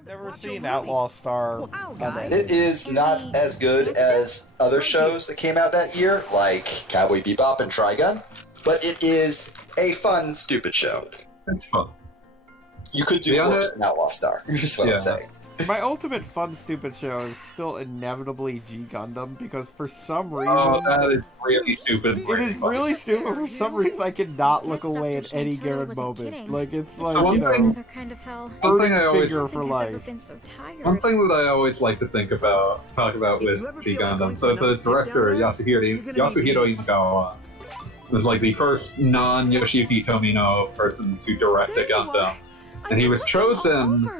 I've never seen Outlaw Star. It is not as good as other shows that came out that year, like Cowboy Bebop and Trigun, but it is a fun, stupid show. It's fun. You could do worse than Outlaw Star, is what I'm saying. My ultimate fun, stupid show is still inevitably G Gundam, because for some reason... Oh, that is really stupid. It is really stupid. For some reason, I cannot look away at any given moment. Like, it's like, one thing I always... for life. One thing that I always like to talk about with G Gundam, so the director, Yasuhiro Imagawa, was like the first non-Yoshiyuki Tomino person to direct a Gundam. And he was chosen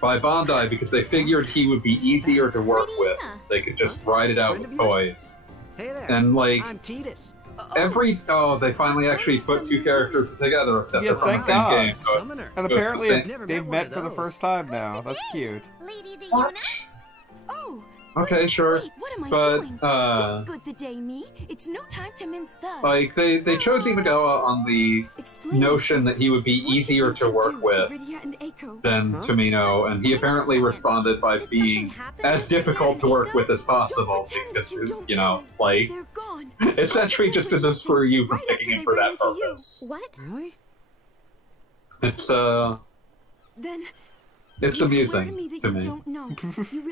by Bandai because they figured he would be easier to work with. They could just ride it out with toys. And like they finally actually put two characters together except they're from the same game. So and apparently they've met for the first time now. That's cute. Okay, sure. Wait, what am I but doing? Don't good the day, me. It's no time to mince thus. Like they chose Imagawa on the notion that he would be easier to work with than Tomino, and he apparently responded by being as difficult to work with as possible because, you know, like, essentially just as a screw you for picking him for that purpose. What? Really? It's Then it's amusing to me.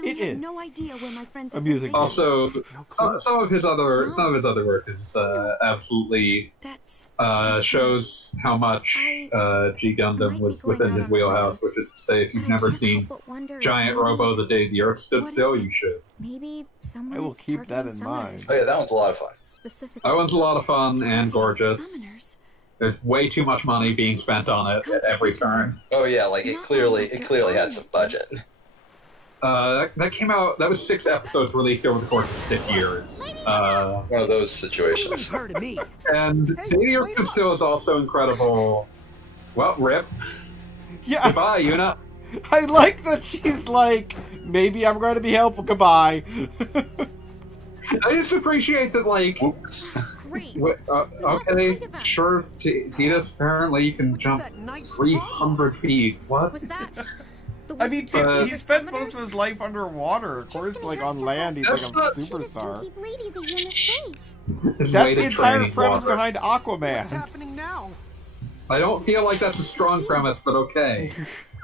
It is. No idea where my friends amusing. Also, some of his other work is absolutely shows how much G Gundam was within his wheelhouse. Which is to say, if you've never seen Giant Robo: The Day the Earth Stood Still, you should. Maybe someone I will keep that in mind. Oh yeah, that one's a lot of fun. That one's a lot of fun and gorgeous. There's way too much money being spent on it at every turn. Oh yeah, like it clearly had some budget. That came out. That was 6 episodes released over the course of 6 years. One of those situations. And Day the Earth Stood Still is also incredible. Well, rip. Yeah. Goodbye, Yuna. I like that she's like, maybe I'm going to be helpful. Goodbye. I just appreciate that, like. Okay, sure, Titus, apparently you can jump 300 feet. What? I mean, he spends most of his life underwater. Of course, like, on land, he's like a superstar. That's the entire premise behind Aquaman. I don't feel like that's a strong premise, but okay.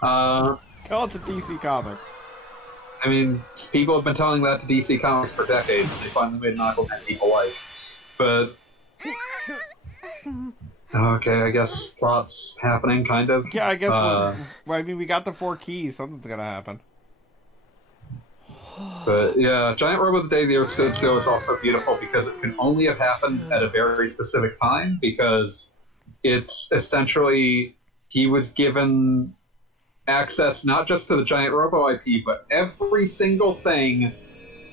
Tell it's a DC Comics. I mean, people have been telling that to DC Comics for decades, and they finally made an Aquaman people like. But okay, I guess plot's happening, kind of. Yeah, I guess. Well, I mean, we got the 4 keys. Something's gonna happen. But yeah, Giant Robo: The Day the Earth Stood Still is also beautiful because it can only have happened at a very specific time. Because it's essentially he was given access not just to the Giant Robo IP, but every single thing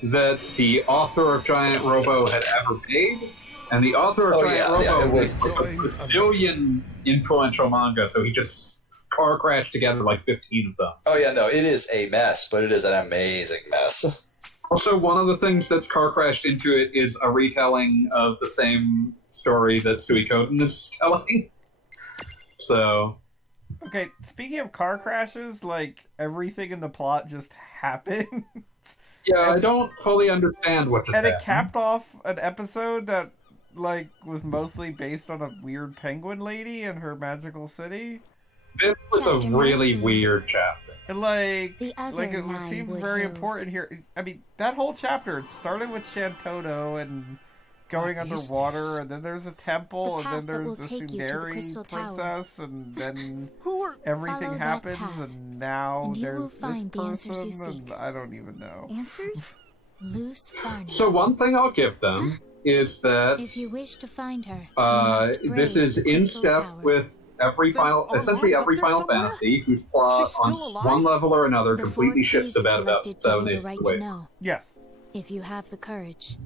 that the author of Giant Robo had ever made, and the author of Giant Robo was a bazillion influential manga, so he just car crashed together like 15 of them. Oh yeah, no, it is a mess, but it is an amazing mess. Also, one of the things that's car crashed into it is a retelling of the same story that Suikoden is telling. So... Okay, speaking of car crashes, like, everything in the plot just happened. Yeah, I don't fully understand what just happened. And it capped off an episode that, like, was mostly based on a weird penguin lady and her magical city. This was a really weird chapter. And, like it seems very important here. I mean, that whole chapter, it started with Shantoto and going underwater, and then there's a temple, and then there's the Sundari princess, and then everything happens, and now there's this person, and I don't even know. Answers? Loose Barney. So one thing I'll give them is that if you wish to find her, this is in step with essentially every Final Fantasy whose plot on one level or another completely shifts about 7/8 of the way. Yes. If you have the courage.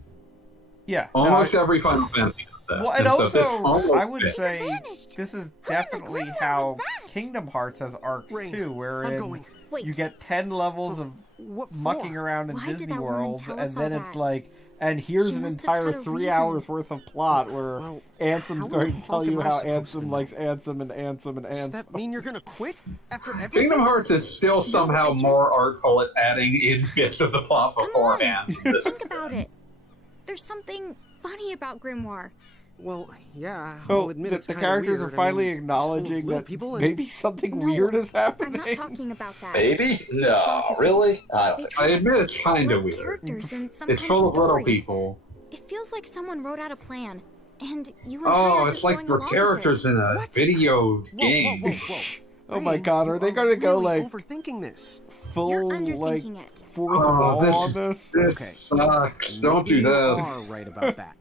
Yeah. Almost every Final Fantasy does that. Well, and also, I would say this is definitely how Kingdom Hearts has arcs too, wherein you get 10 levels of mucking around in Disney World, and then it's like, And here's She an must have entire had a 3 reason. hours worth of plot where Ansem's how going the to tell fuck you am I how supposed to Ansem know? likes Ansem and Ansem and Does Ansem. that mean you're gonna quit after everything? Kingdom Hearts is still somehow more artful at adding in bits of the plot beforehand. Think about it. There's something funny about Grimoire. Well, yeah. I'll Oh, admit the it's kinda characters weird. are finally I mean, it's full of acknowledging little that people and- maybe something No, weird is happening. I'm not talking about that. Maybe? No, really? I don't think so. I admit it's kind of Like weird. characters in some It's kind full of of little story. people. It feels like someone wrote out a plan, and you and I Oh, are it's just like going they're along characters with it. in a video game. Whoa. Oh my Rain, god, are you they going to go really like overthinking this? full You're like underthinking it. fourth Oh, wall on this? This Okay. sucks. Don't do Maybe you this. are right about that.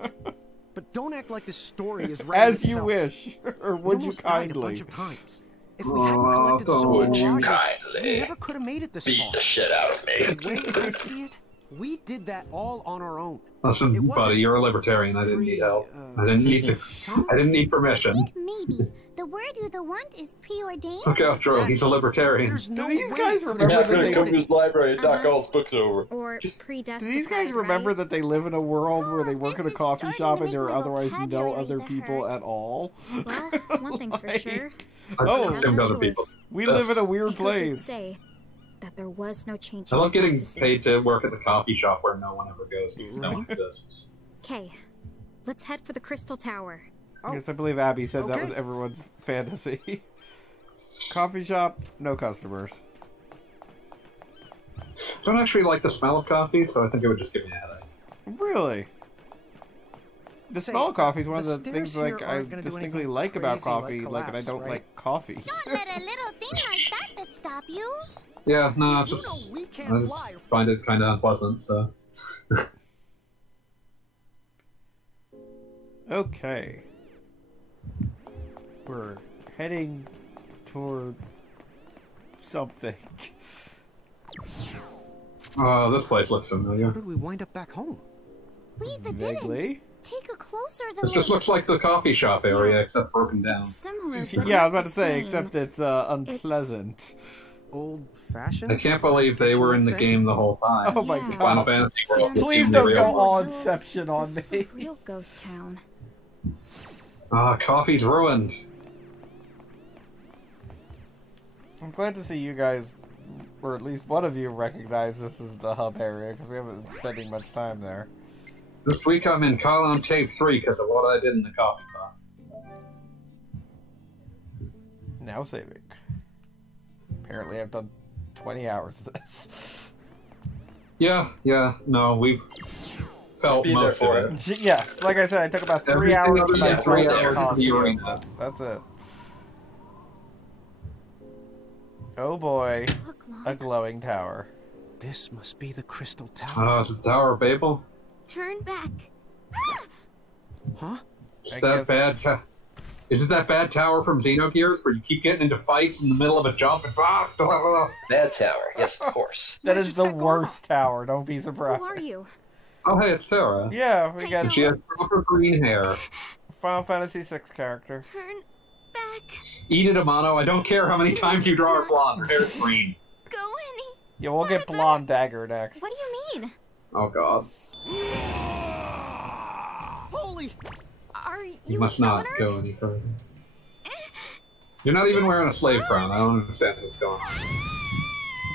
But don't act like this story is right As you itself. wish, or We would you almost died a kindly? bunch of times. If we hadn't collected don't. so many Would you mirages, kindly we never could have made it this Beat far. the shit out of me. The way I see it, we did that all on our own. Listen, It wasn't buddy, you're a libertarian. I didn't need help. I didn't need to. I didn't need permission. Maybe. The word you the want is preordained. Look out, Joe. He's a libertarian. There's no these way guys it could've remember Not that gonna they- come to his library and knock all his books over. Or Do predestined. these guys remember right? that they live in a world where they work this in a is coffee starting shop to and there are make my otherwise no vocabulary other the people hurt. at all? Well, one thing's for Like, sure. I Oh. assumed other people. We live in a I weird did place. say that there was no change. I love getting officer. paid to work at the coffee shop where no one ever goes because no one exists. Okay, let's head for the Crystal Tower. Yes, I believe Abby said that Okay. was everyone's fantasy. Coffee shop, no customers. I don't actually like the smell of coffee, so I think it would just give me a headache. Really? The Say, smell of coffee is one of the the things stairs like here I aren't gonna do distinctly anything like about crazy like coffee, and I collapse, don't right? like coffee. Don't let a little thing like that to stop you. Yeah, no, You just know we I can't just lie. find it kind of unpleasant. So Okay. We're heading toward something. this place looks How familiar. did we wind up back home? We the Vaguely. didn't. Take a closer look. This just looks like the coffee shop area, except broken down. Similar. but Yeah, I was not about to the say, same. except it's unpleasant. Old-fashioned? I can't believe they were in the game the whole time. Oh my Yeah. Final god. Fantasy World. Please in don't the go real- all This- Inception on this me. is a real ghost town. Coffee's ruined. I'm glad to see you guys, or at least one of you, recognize this as the hub area, because we haven't been spending much time there. This week I'm in Column Tape 3 because of what I did in the coffee pot. Now saving. Apparently I've done 20 hours of this. Yeah, no, we've felt Be there most for of it. Yes, like I said, I took about 3 Everything hours other to than myself 3 in the hours in the costume. arena. That's it. Oh boy, Look, a Lon. glowing tower. This must be the Crystal Tower. Is it the Tower of Babel? Turn back. Huh? Is I that guess- bad? Is it that bad tower from Xenogears where you keep getting into fights in the middle of a jump and Bad tower. Yes, of course. That Where'd is you the check on worst tower, don't be Who surprised. are you? Oh, hey, it's Terra. Yeah, we got And she has proper green hair. Final Fantasy VI character. Turn back. Eat it, Amano. I don't care how many times you draw her blonde. Her hair's green. Go any. Yeah, we'll get Blonde Dagger next. What do you mean? Oh, God. Holy! Are you You must a not summoner? go any further. You're not even wearing a slave crown. I don't understand what's going on.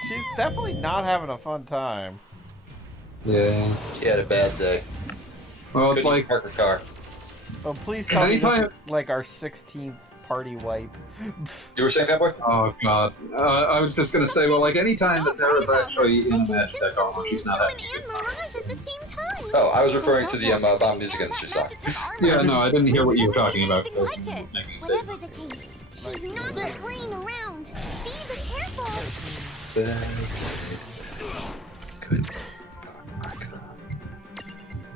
She's definitely not having a fun time. Yeah. She had a bad day. Well, it's Couldn't like... park her car. Oh, please tell me this Anytime- is like our 16th party wipe. You were saying, Fanboy? Oh, God. I was just going to say, well, like, anytime that Terra's actually in the match deck, oh, she's not You happy. and Mirage at the same time. Oh, I was referring to the Bomb Music Industry song. Yeah, no, I didn't hear what you were talking about. Nothing So I like didn't it. make any Whatever statement. the case, she's not screwing around. Be careful. Good.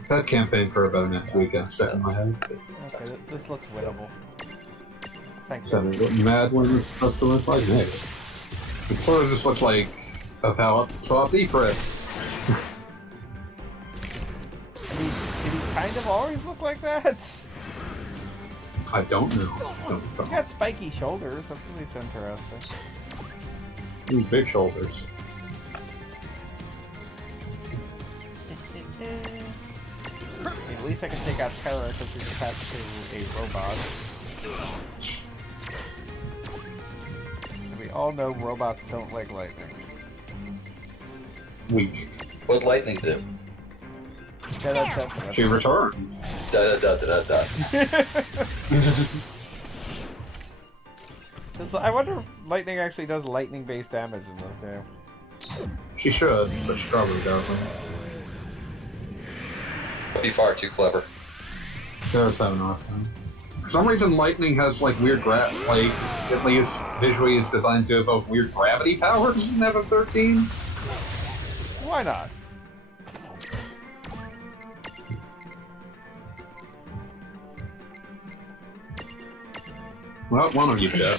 That campaign for about next weekend stuck in my head. Okay, this looks winnable. Thank So you. they look mad when it's supposed to look like me. It sort of just looks like a palette swap E-Frit. Did he kind of always look like that? I don't know. He's got spiky shoulders. That's at least interesting. Ooh, big shoulders. at least I can take out Terra because she's attached to a robot. And we all know robots don't like lightning. Weak. What lightning do? She returned. I wonder if lightning actually does lightning-based damage in this game. She should, but she probably doesn't. That'd be far too clever. Terra's having a rough time. For some reason, lightning has like weird at least visually, it's designed to evoke weird gravity powers in Evan 13. Why not? Well, one of you did.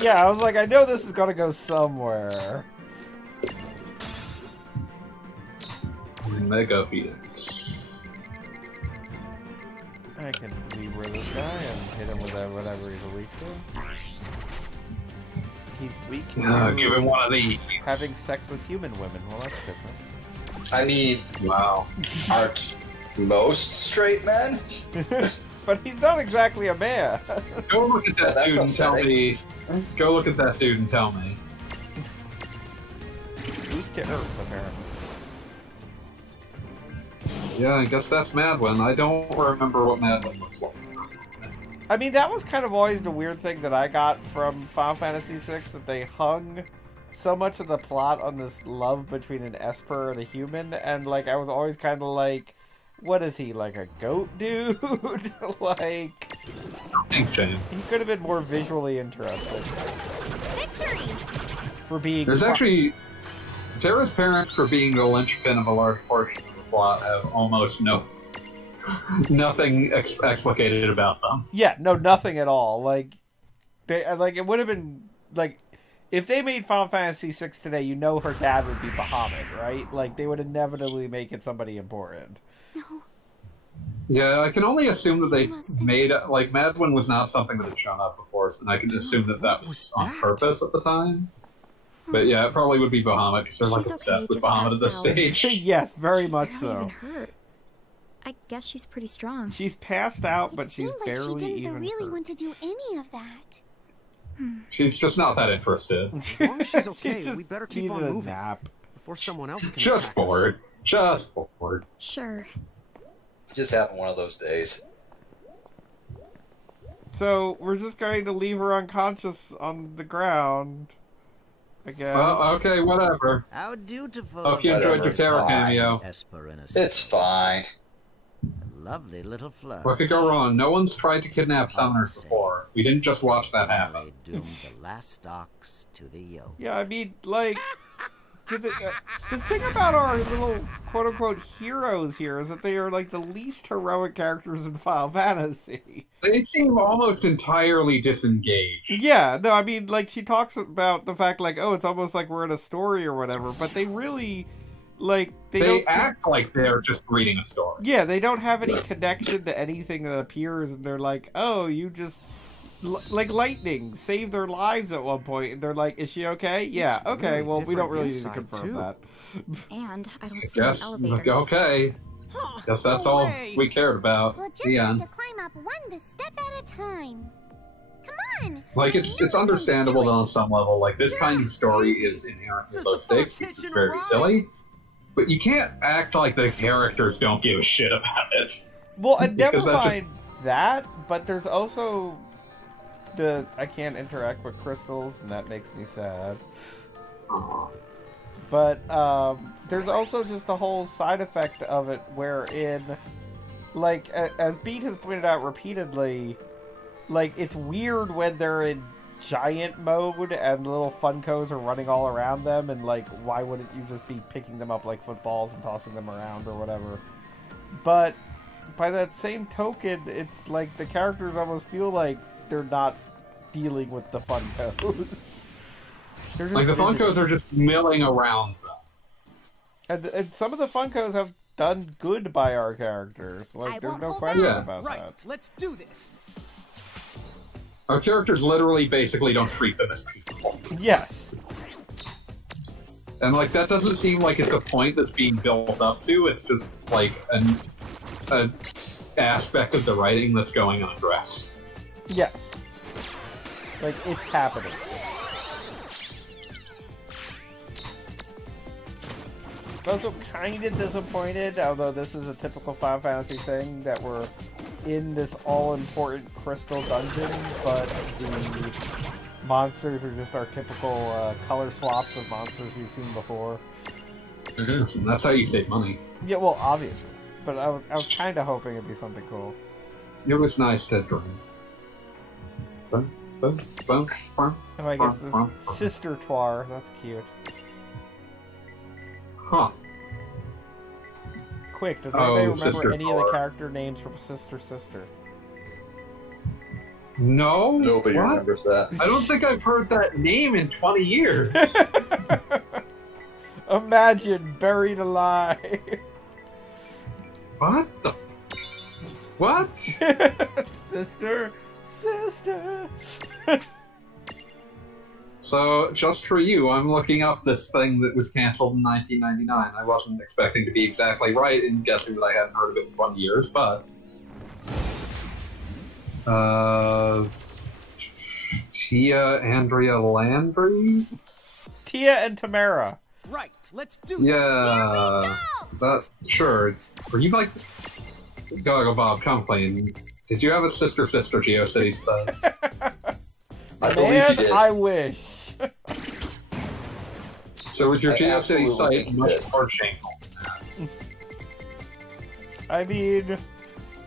Yeah, I was like, I know this is gonna go somewhere. Mega Phoenix. I can lever this guy and hit him with whatever he's weak to. He's weak to give him one of these. having sex with human women. Well, that's different. I mean, Wow. aren't most straight men? But he's not exactly a man. Go look at that That's dude and tell upsetting. me. Go look at that dude and tell me. Weak to Earth, apparently. Yeah, I guess that's Madwin. I don't remember what Madwin looks like. I mean, that was kind of always the weird thing that I got from Final Fantasy VI, that they hung so much of the plot on this love between an Esper and a human, and, like, I was always kind of like, what is he, like a goat dude? Like, Thanks, Jane. he could have been more visually interesting. Victory! For being... There's actually... Terra's parents, for being the linchpin of a large portion of the plot, have almost nothing explicated about them. Yeah, no, nothing at all. Like, it would have been, like, if they made Final Fantasy VI today, you know her dad would be Bahamut, right? Like, they would inevitably make it somebody important. No. Yeah, I can only assume that they made... Like, Madwin was not something that had shown up before, and I can assume that that was on purpose at the time. But yeah, it probably would be Bahamut, because they're, like, obsessed with Bahamut at this stage. Yes, very much She's so. barely even hurt. I guess she's pretty strong. She's passed out, but It she's seemed like she barely didn't even really hurt. want to do any of that. She's just not that interested. As long as she's okay, just we better keep needed on a moving nap. before someone else can Just attack us. bored. Just bored. Sure. Just having one of those days. So, we're just going to leave her unconscious on the ground. I guess. Okay, whatever. How dutiful. Hope you enjoyed your Terra cameo. It's fine. A lovely little flower. What could go wrong? No one's tried to kidnap summoners before. We didn't just watch that happen. Doomed the last ox to the yoke. Yeah, I mean, like, the thing about our little quote-unquote heroes here is that they are, like, the least heroic characters in Final Fantasy. They seem almost entirely disengaged. Yeah, no, I mean, like, she talks about the fact, like, oh, it's almost like we're in a story or whatever, but they really, like, They don't act like they're just reading a story. Yeah, they don't have any connection to anything that appears, and they're like, oh, you just... like Lightning saved their lives at one point, and they're like, is she okay? Yeah, It's okay, really well, we don't different really need to inside, confirm too. that. And I don't I see guess. any elevators. Okay. Guess that's all we cared about. We'll just The have end. to climb up one step at a time. Come on! Like, I it's know you can understandable do it. on some level. Like, this kind of story is inherently low stakes because it's very silly. But you can't act like the characters don't give a shit about it. Well, and never Because that mind that, but there's also I can't interact with crystals, and that makes me sad. But there's also just the whole side effect of it, wherein, like, as Beat has pointed out repeatedly, like, it's weird when they're in giant mode and little Funkos are running all around them, and, like, why wouldn't you just be picking them up like footballs and tossing them around or whatever? But by that same token, it's like the characters almost feel like they're not dealing with the Funkos. They're just Like, the visiting. Funkos are just milling around them. And some of the Funkos have done good by our characters. Like, I there's won't no hold question back. about Right, that. let's do this. Our characters literally basically don't treat them as people. Yes. And, like, that doesn't seem like it's a point that's being built up to. It's just, like, aspect of the writing that's going unaddressed. Yes. Like, it's happening. I'm also kind of disappointed, although this is a typical Final Fantasy thing, that we're in this all-important crystal dungeon, but the monsters are just our typical color swaps of monsters we've seen before. And that's how you save money. Yeah, well, obviously. But I was kind of hoping it'd be something cool. It was nice to dream. Oh, I guess this Sister Twar. That's cute. Huh. Quick, does anybody remember Sister any of the character names from Sister? No. Nobody remembers that. I don't think I've heard that name in 20 years. Imagine buried alive. What the? What? Sister. So, just for you, I'm looking up this thing that was canceled in 1999. I wasn't expecting to be exactly right in guessing that I hadn't heard of it in 20 years, but... Tia Andrea Landry? Tia and Tamara. Right, let's do this. Yeah, that, sure. Were you like... Goggle Bob, come clean. Did you have a sister GeoCities set? I believe you did. I wish. So was your I GeoCities absolutely site much did. more shameful? I mean,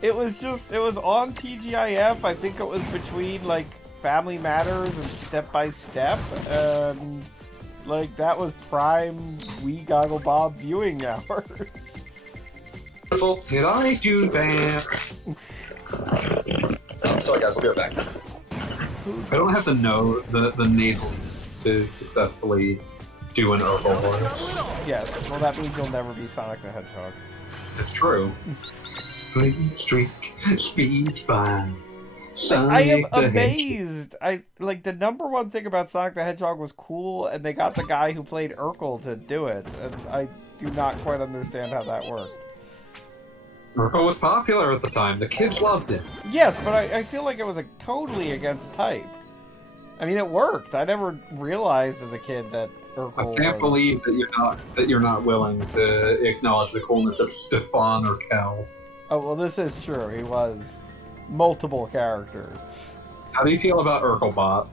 it was on TGIF. I think it was between, like, Family Matters and Step by Step. Like, that was prime Wii Goggle Bob viewing hours. Beautiful. Did I do that? I'm sorry, guys. I'll be right back. I don't have to know the nasal to successfully do an Urkel voice. Yes, well, that means you'll never be Sonic the Hedgehog. It's true. Green streak, speeds by. I am amazed. Like, the number one thing about Sonic the Hedgehog was cool, and they got the guy who played Urkel to do it, and I do not quite understand how that worked. Urkel was popular at the time. The kids loved it. Yes, but I feel like it was totally against type. I mean, it worked. I never realized as a kid that Urkel I can't believe that you're not willing to acknowledge the coolness of Stefan or Cal. Oh, well, this is true. He was multiple characters. How do you feel about Urkelbot?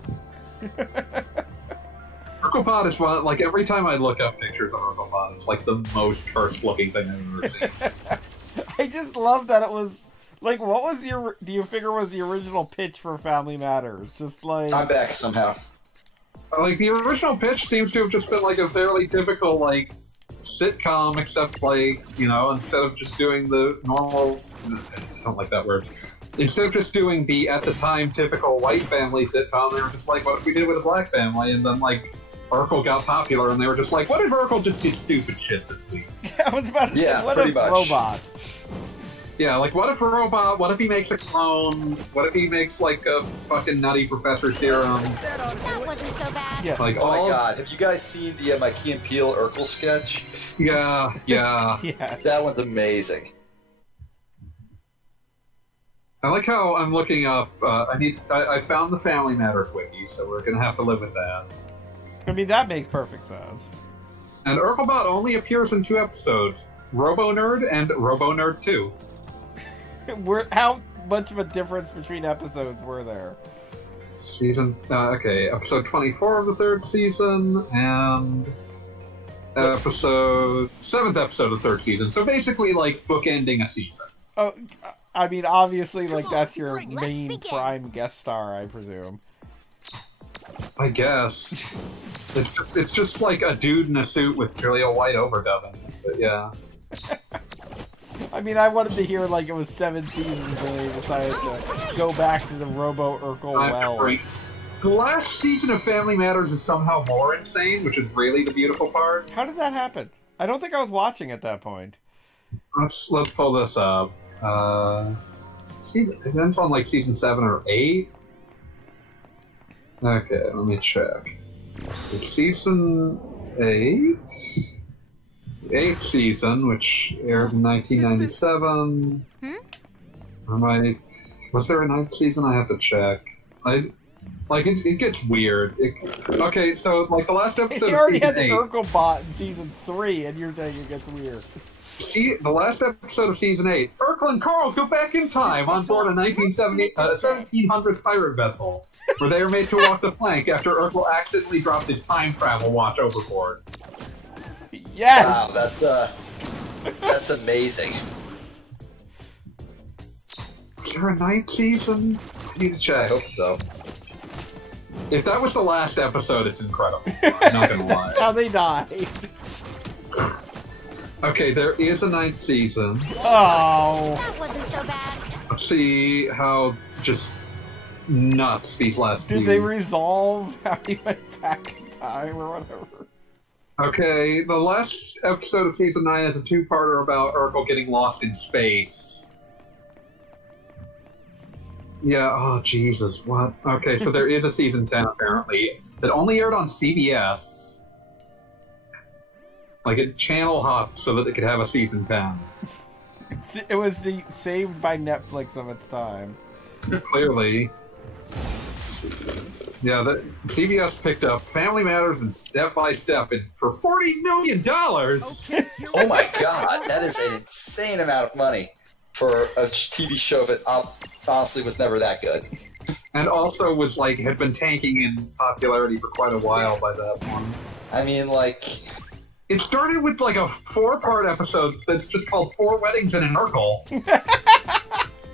Urkelbot is one, like, every time I look up pictures of Urkelbot, it's like the most cursed looking thing I've ever seen. I just love that it was, like, what was do you figure was the original pitch for Family Matters? Just like... I'm back somehow. Like, the original pitch seems to have just been, like, a fairly typical, like, sitcom, except, like, you know, instead of just doing the normal... I don't like that word. Instead of just doing the, at the time, typical white family sitcom, they were just like, what if we did it with a black family? And then, like, Urkel got popular, and they were just like, what if Urkel just did stupid shit this week? I was about to say, what if Robot? Yeah, like, what if a robot, what if he makes a clone, what if he makes, like, a fucking nutty Professor Serum? That wasn't so bad. Yes. Like, Oh my god, have you guys seen the my Key and Peele Urkel sketch? Yeah. Yeah. That one's amazing. I like how I'm looking up, I found the Family Matters wiki, so we're gonna have to live with that. I mean, that makes perfect sense. And Urkelbot only appears in 2 episodes, Robo Nerd and Robo Nerd 2. How much of a difference between episodes were there? Episode 24 of the 3rd season, and seventh episode of the 3rd season. So basically, like, bookending a season. Oh, I mean, obviously, like, that's your main prime guest star, I presume. I guess. It's just like a dude in a suit with Julia White overdubbing. But yeah. I mean, I wanted to hear, like, it was 7 seasons and they decided to go back to the Robo Urkel well. The last season of Family Matters is somehow more insane, which is really the beautiful part. How did that happen? I don't think I was watching at that point. Let's pull this up. It ends on, like, season 7 or 8? Okay, let me check. It's season 8? 8th season, which aired in 1997. Was there a 9th season? I have to check. It gets weird. Okay, so, like, the last episode You already of had season the 8... Urkel bot in season 3, and you're saying it gets weird. The last episode of season 8, Urkel and Carl go back in time on board a 1700s pirate vessel, where they are made to walk the plank after Urkel accidentally dropped his time travel watch overboard. Yes! Wow, that's amazing. Is there a 9th season? I need to check. I hope so. If that was the last episode, it's incredible. I'm not gonna lie. That's how they die. Okay, there is a 9th season. Oh. That wasn't so bad. Let's see how just nuts these last Did few. they resolve how he went back in time or whatever? Okay, the last episode of season 9 is a 2-parter about Urkel getting lost in space. Yeah, oh Jesus, what? Okay, so there is a season 10 apparently that only aired on CBS. Like it channel hopped so that it could have a season 10. It was the saved by Netflix of its time. Clearly. Yeah, CBS picked up Family Matters and Step by Step for $40 million! Oh my god, that is an insane amount of money for a TV show that honestly was never that good. And also was like, had been tanking in popularity for quite a while by that point. I mean, like... It started with like a 4-part episode that's just called 4 Weddings and an Urkel.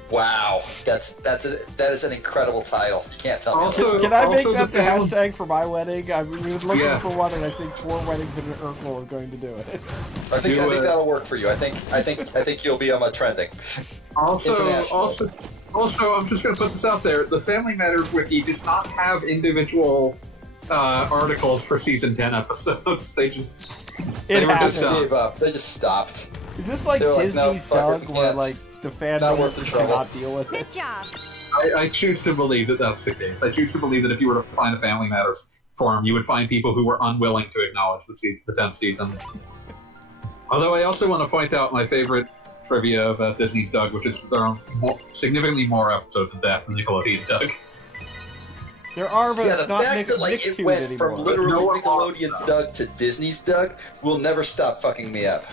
Wow, that is an incredible title. You can't tell me. Also, Can I make also that the hashtag for my wedding? I've been looking for one, and I think 4 Weddings and an Urkel is going to do it. I think that'll work for you. I think you'll be on my trending. Also, I'm just going to put this out there. The Family Matters wiki does not have individual articles for season 10 episodes. They just It happened. They gave up. They just stopped. Is this like They're Disney's like, no, fuck it, Doug, we where can't. like the fan Not base worth the just trouble. cannot deal with Good it? job. I choose to believe that that's the case. I choose to believe that if you were to find a Family Matters forum, you would find people who were unwilling to acknowledge the 10th season. Although I also want to point out my favorite trivia about Disney's Doug, which is there are significantly more episodes of that than Nickelodeon Doug. There are, but Yeah, the it's not fact that like it Nicktoons went anymore. from literally No one Nickelodeon's wants Doug to Disney's Doug will never stop fucking me up.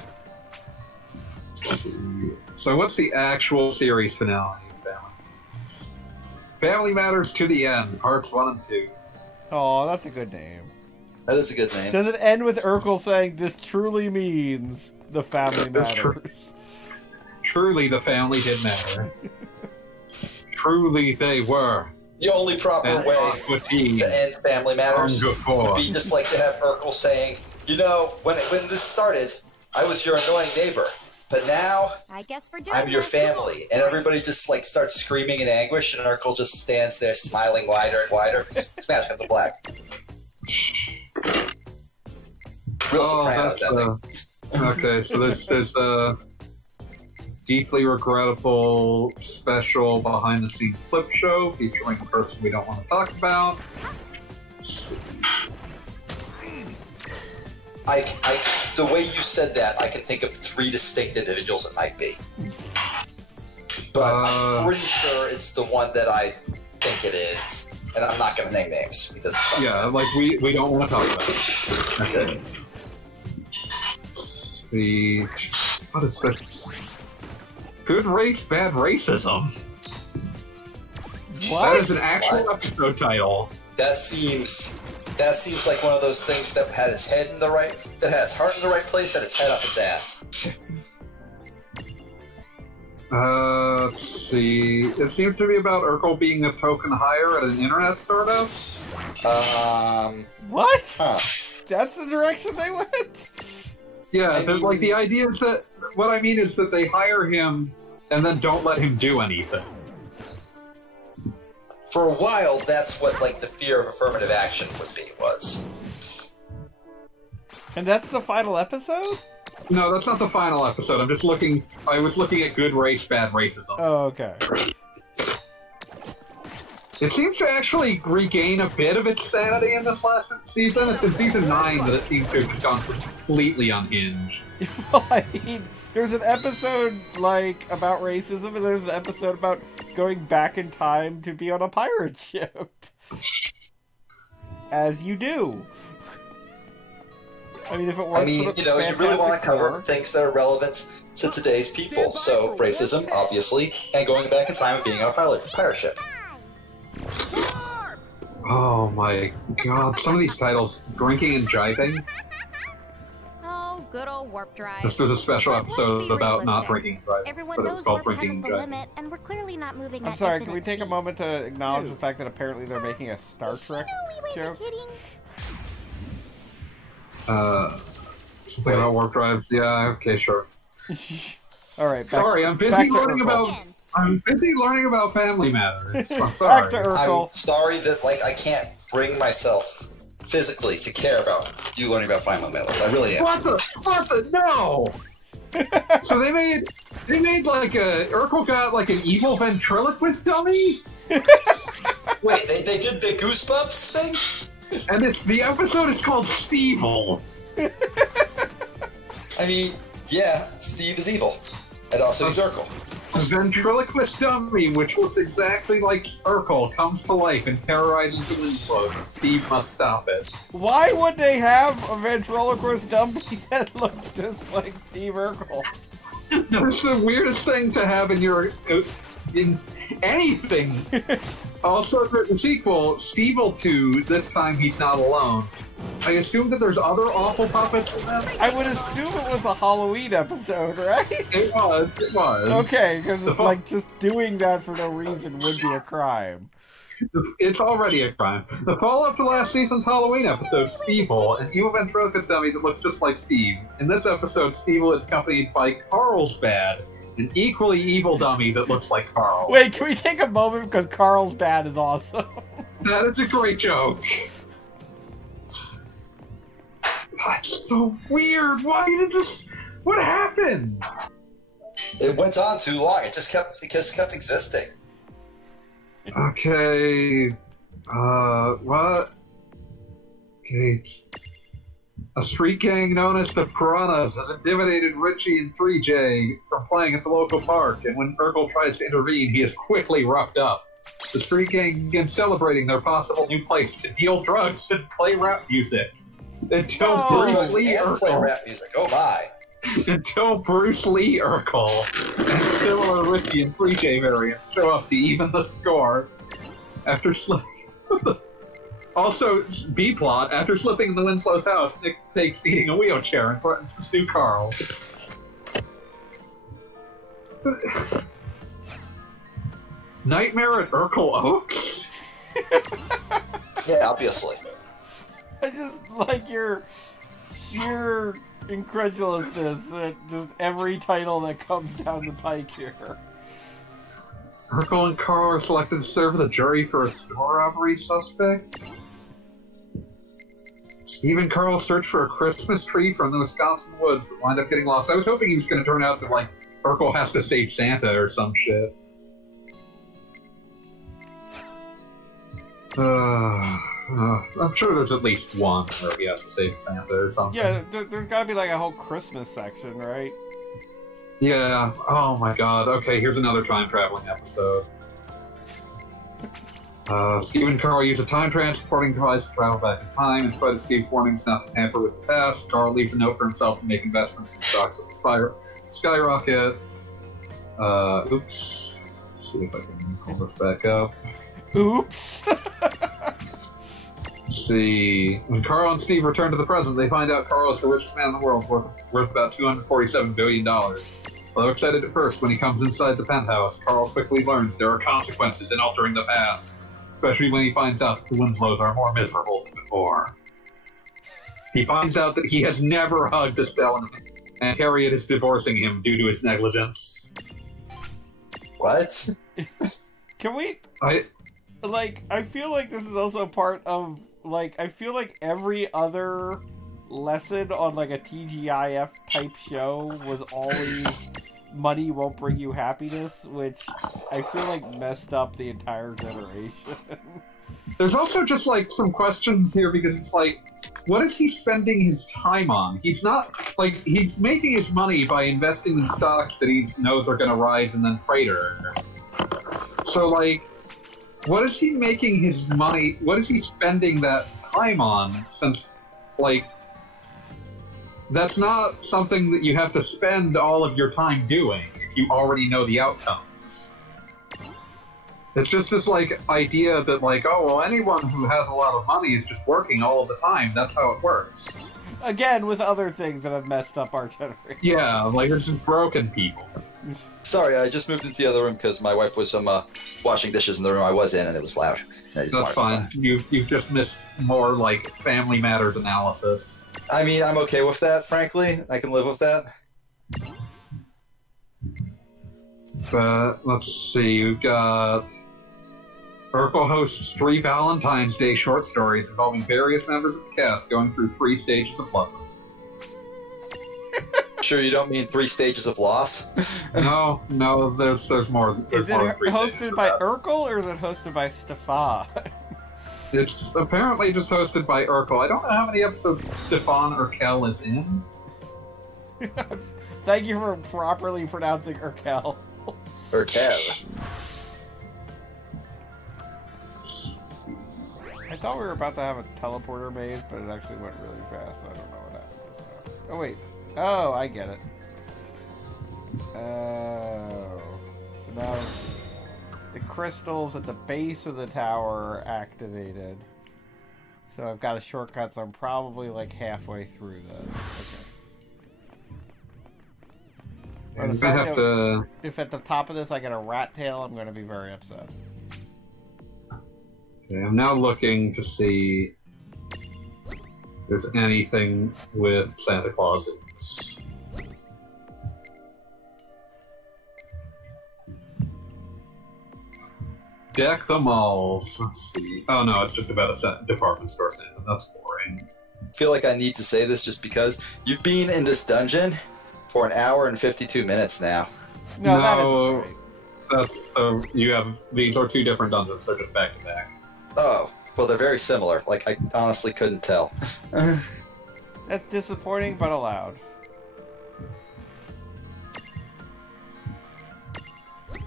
So what's the actual series finale? Family Matters to the End, parts 1 and 2. Oh, that's a good name. That is a good name. Does it end with Urkel saying, "This truly means the family That's matters"? Truly, the family did matter. Truly, they were. The only proper And way Aqua Teen. to end Family Matters Long before. would be just like to have Urkel saying, you know, when this started, I was your annoying neighbor, but now I guess we're doing I'm your this. family. And everybody just like starts screaming in anguish, and Urkel just stands there smiling wider and wider. Smash him the black. Real Sopranos ending. Okay, so there's a deeply regrettable special behind-the-scenes clip show featuring a person we don't want to talk about. The way you said that, I can think of 3 distinct individuals it might be. But I'm pretty sure it's the one that I think it is. And I'm not going to name names because Yeah, like we don't want to talk about it. Okay. What is this? Good race, bad racism. What? That is an actual episode title. that seems like one of those things that had its head in the right, that had its heart in the right place, and its head up its ass. Let's see. It seems to be about Urkel being a token hire at an internet startup. What? Huh. That's the direction they went? Yeah, like the idea is that what I mean is that they hire him and then don't let him do anything. For a while, that's what like the fear of affirmative action was. And that's the final episode? No, that's not the final episode. I was looking at Good Race, Bad Racism. Oh, okay. It seems to actually regain a bit of its sanity in this last season. It's in season 9 that it seems to have just gone completely unhinged. Well, I mean, there's an episode, like, about racism, and there's an episode about going back in time to be on a pirate ship. As you do. I mean, if it works you really want to cover things that are relevant to today's people. So, racism, obviously, and going back in time and being on a pirate ship. Oh my god, some of these titles, Drinking and Jiving. Oh, good old warp drive. This was a special episode about not drinking and driving. Everyone but it's knows called warp Drinking time is and the Jiving. limit, and we're clearly not moving I'm at sorry, can we infinite take a speed. moment to acknowledge the fact that apparently they're making a Star Trek joke? Something about warp drives? Yeah, okay, sure. Alright, sorry, I'm busy learning about... I'm busy learning about Family Matters. I'm sorry. Back to Urkel. I'm sorry that, like, I can't bring myself physically to care about you learning about Family Matters. I really am. What the? No! So they made like a... Urkel got like an evil ventriloquist dummy? Wait, they did the Goosebumps thing? And the episode is called Stevel. I mean, yeah, Steve is evil. And also he's Urkel. A ventriloquist dummy, which looks exactly like Urkel, comes to life and terrorizes the Winslow. Steve must stop it. Why would they have a ventriloquist dummy that looks just like Steve Urkel? That's the weirdest thing to have in anything. Also, the sequel, Stevel 2, this time he's not alone. I assume that there's other awful puppets in them? I would assume it was a Halloween episode, right? It was. Okay, because it's like just doing that for no reason would be a crime. It's already a crime. The follow-up to last season's Halloween episode, Stevel, an evil ventriloquist dummy that looks just like Steve. In this episode, Stevel is accompanied by Carlsbad, an equally evil dummy that looks like Carl. Wait, can we take a moment because Carlsbad is awesome? That is a great joke. That's so weird. Why did this? What happened? It went on too long. It just kept existing. Okay. What? Okay. A street gang known as the Piranhas has intimidated Richie and 3J from playing at the local park, and when Urkel tries to intervene, he is quickly roughed up. The street gang begins celebrating their possible new place to deal drugs and play rap music. Until Bruce Lee Urkel. Rap music. Oh my. Until Bruce Lee Urkel and similar Richie and 3J variants show up to even the score. After slipping. Also, B-plot, after slipping in the Winslow's house, Nick takes eating a wheelchair and threatens to sue Carl. Nightmare at Urkel Oaks? Yeah, obviously. I just like your sheer incredulousness at just every title that comes down the pike here. Urkel and Carl are selected to serve the jury for a store robbery suspect. Steve and Carl search for a Christmas tree from the Wisconsin woods, but wind up getting lost. I was hoping he was going to turn out to, like, Urkel has to save Santa or some shit. I'm sure there's at least one where he has to save Santa or something. Yeah, there's gotta be like a whole Christmas section, right? Yeah. Oh my god. Okay, here's another time-traveling episode. Steve and Carl use a time-transporting device to travel back in time. In spite of Steve's warnings not to tamper with the past, Carl leaves a note for himself to make investments in stocks at the skyrocket. Oops. Let's see if I can pull this back up. Oops. Let's see. When Carl and Steve return to the present, they find out Carl is the richest man in the world, worth about $247 billion. Although excited at first, when he comes inside the penthouse, Carl quickly learns there are consequences in altering the past, especially when he finds out that the Winslows are more miserable than before. He finds out that he has never hugged Estelle, and Harriet is divorcing him due to his negligence. What? Can we... I feel like this is also part of, like, I feel like every other lesson on, like, a TGIF type show was always money won't bring you happiness, which I feel like messed up the entire generation. There's also just, like, some questions here, because it's like, what is he spending his time on? He's not, like, he's making his money by investing in stocks that he knows are gonna rise and then crater. So, like, what is he making his money, what is he spending that time on, since, like, that's not something that you have to spend all of your time doing if you already know the outcomes. It's just this, like, idea that, like, oh, well, anyone who has a lot of money is just working all of the time. That's how it works. Again, with other things that have messed up our generation. Yeah, like, there's just broken people. Sorry, I just moved into the other room because my wife was washing dishes in the room I was in, and it was loud. That's fine. You've just missed more, like, Family Matters analysis. I mean, I'm okay with that, frankly. I can live with that. But, let's see, we've got... Urkel hosts 3 Valentine's Day short stories involving various members of the cast going through 3 stages of love. Sure you don't mean 3 stages of loss? No, there's more. Is it hosted by Urkel, or is it hosted by Stefan? It's apparently just hosted by Urkel. I don't know how many episodes Stefan Urkel is in. Thank you for properly pronouncing Urkel. Urkel. I thought we were about to have a teleporter maze, but it actually went really fast, so I don't know what happened this time. Oh, wait. Oh, I get it. Oh. So now the crystals at the base of the tower are activated. So I've got a shortcut, so I'm probably like halfway through this. Okay. If I have to... If at the top of this I get a rat tail, I'm going to be very upset. Okay, I'm now looking to see if there's anything with Santa Clauses. Deck the malls. Let's see. Oh no, it's just about a department store Santa. That's boring. I feel like I need to say this just because you've been in this dungeon for 1 hour and 52 minutes now. No, that isn't that's you have these are 2 different dungeons. They're just back to back. Oh, well, they're very similar. Like, I honestly couldn't tell. That's disappointing, but allowed.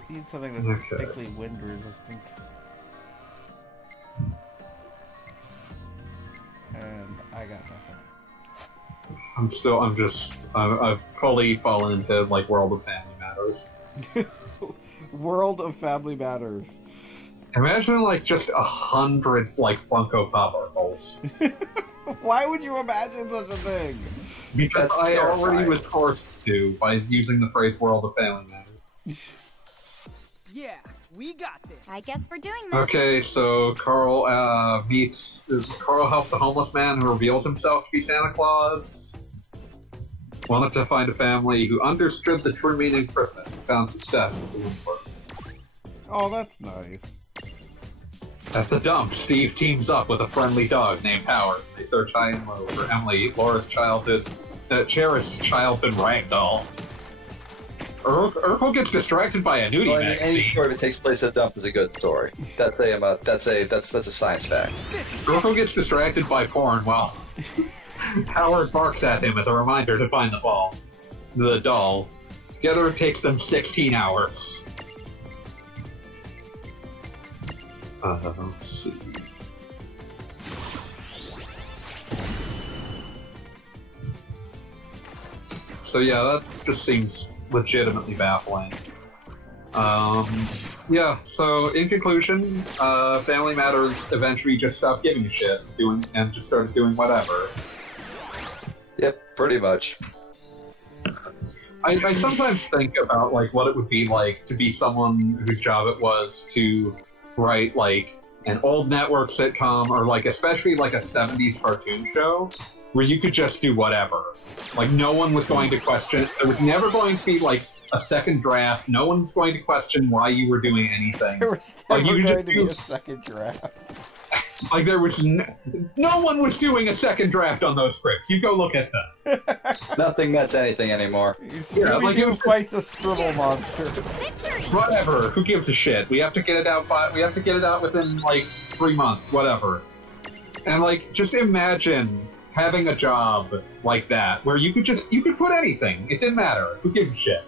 Need something that's distinctly wind resistant. And I got nothing. I've fully fallen into, like, World of Family Matters. World of Family Matters. Imagine, like, just 100, like, Funko Pop Urkels. Why would you imagine such a thing? Because I already was forced to by using the phrase World of Family Matters. Yeah, we got this. I guess we're doing this. Okay, so Carl helps a homeless man who reveals himself to be Santa Claus. Wanted to find a family who understood the true meaning of Christmas and found success with the universe. Oh, that's nice. At the dump, Steve teams up with a friendly dog named Howard. They search high and low for Emily, Laura's cherished childhood ragdoll. Urkel gets distracted by a nudie magazine. Any story that takes place at a dump is a good story. That's a science fact. Urkel gets distracted by porn while Howard barks at him as a reminder to find the doll. Together it takes them 16 hours. Let's see. So yeah, that just seems legitimately baffling. Yeah, so in conclusion, Family Matters eventually just stopped giving a shit and just started doing whatever. Yep, pretty much. I sometimes think about, like, what it would be like to be someone whose job it was to write, like, an old network sitcom or, like, especially, like, a 70s cartoon show where you could just do whatever. Like, no one was going to question... There was never going to be, like, a second draft. No one's going to question why you were doing anything. There was never going to be a second draft. Like, there was... No one was doing a second draft on those scripts. You go look at them. Nothing meant anything anymore. Scooby-Doo fights a scribble monster. Whatever. Who gives a shit? We have to get it out. We have to get it out within like 3 months. Whatever. And like, just imagine having a job like that where you could put anything. It didn't matter. Who gives a shit?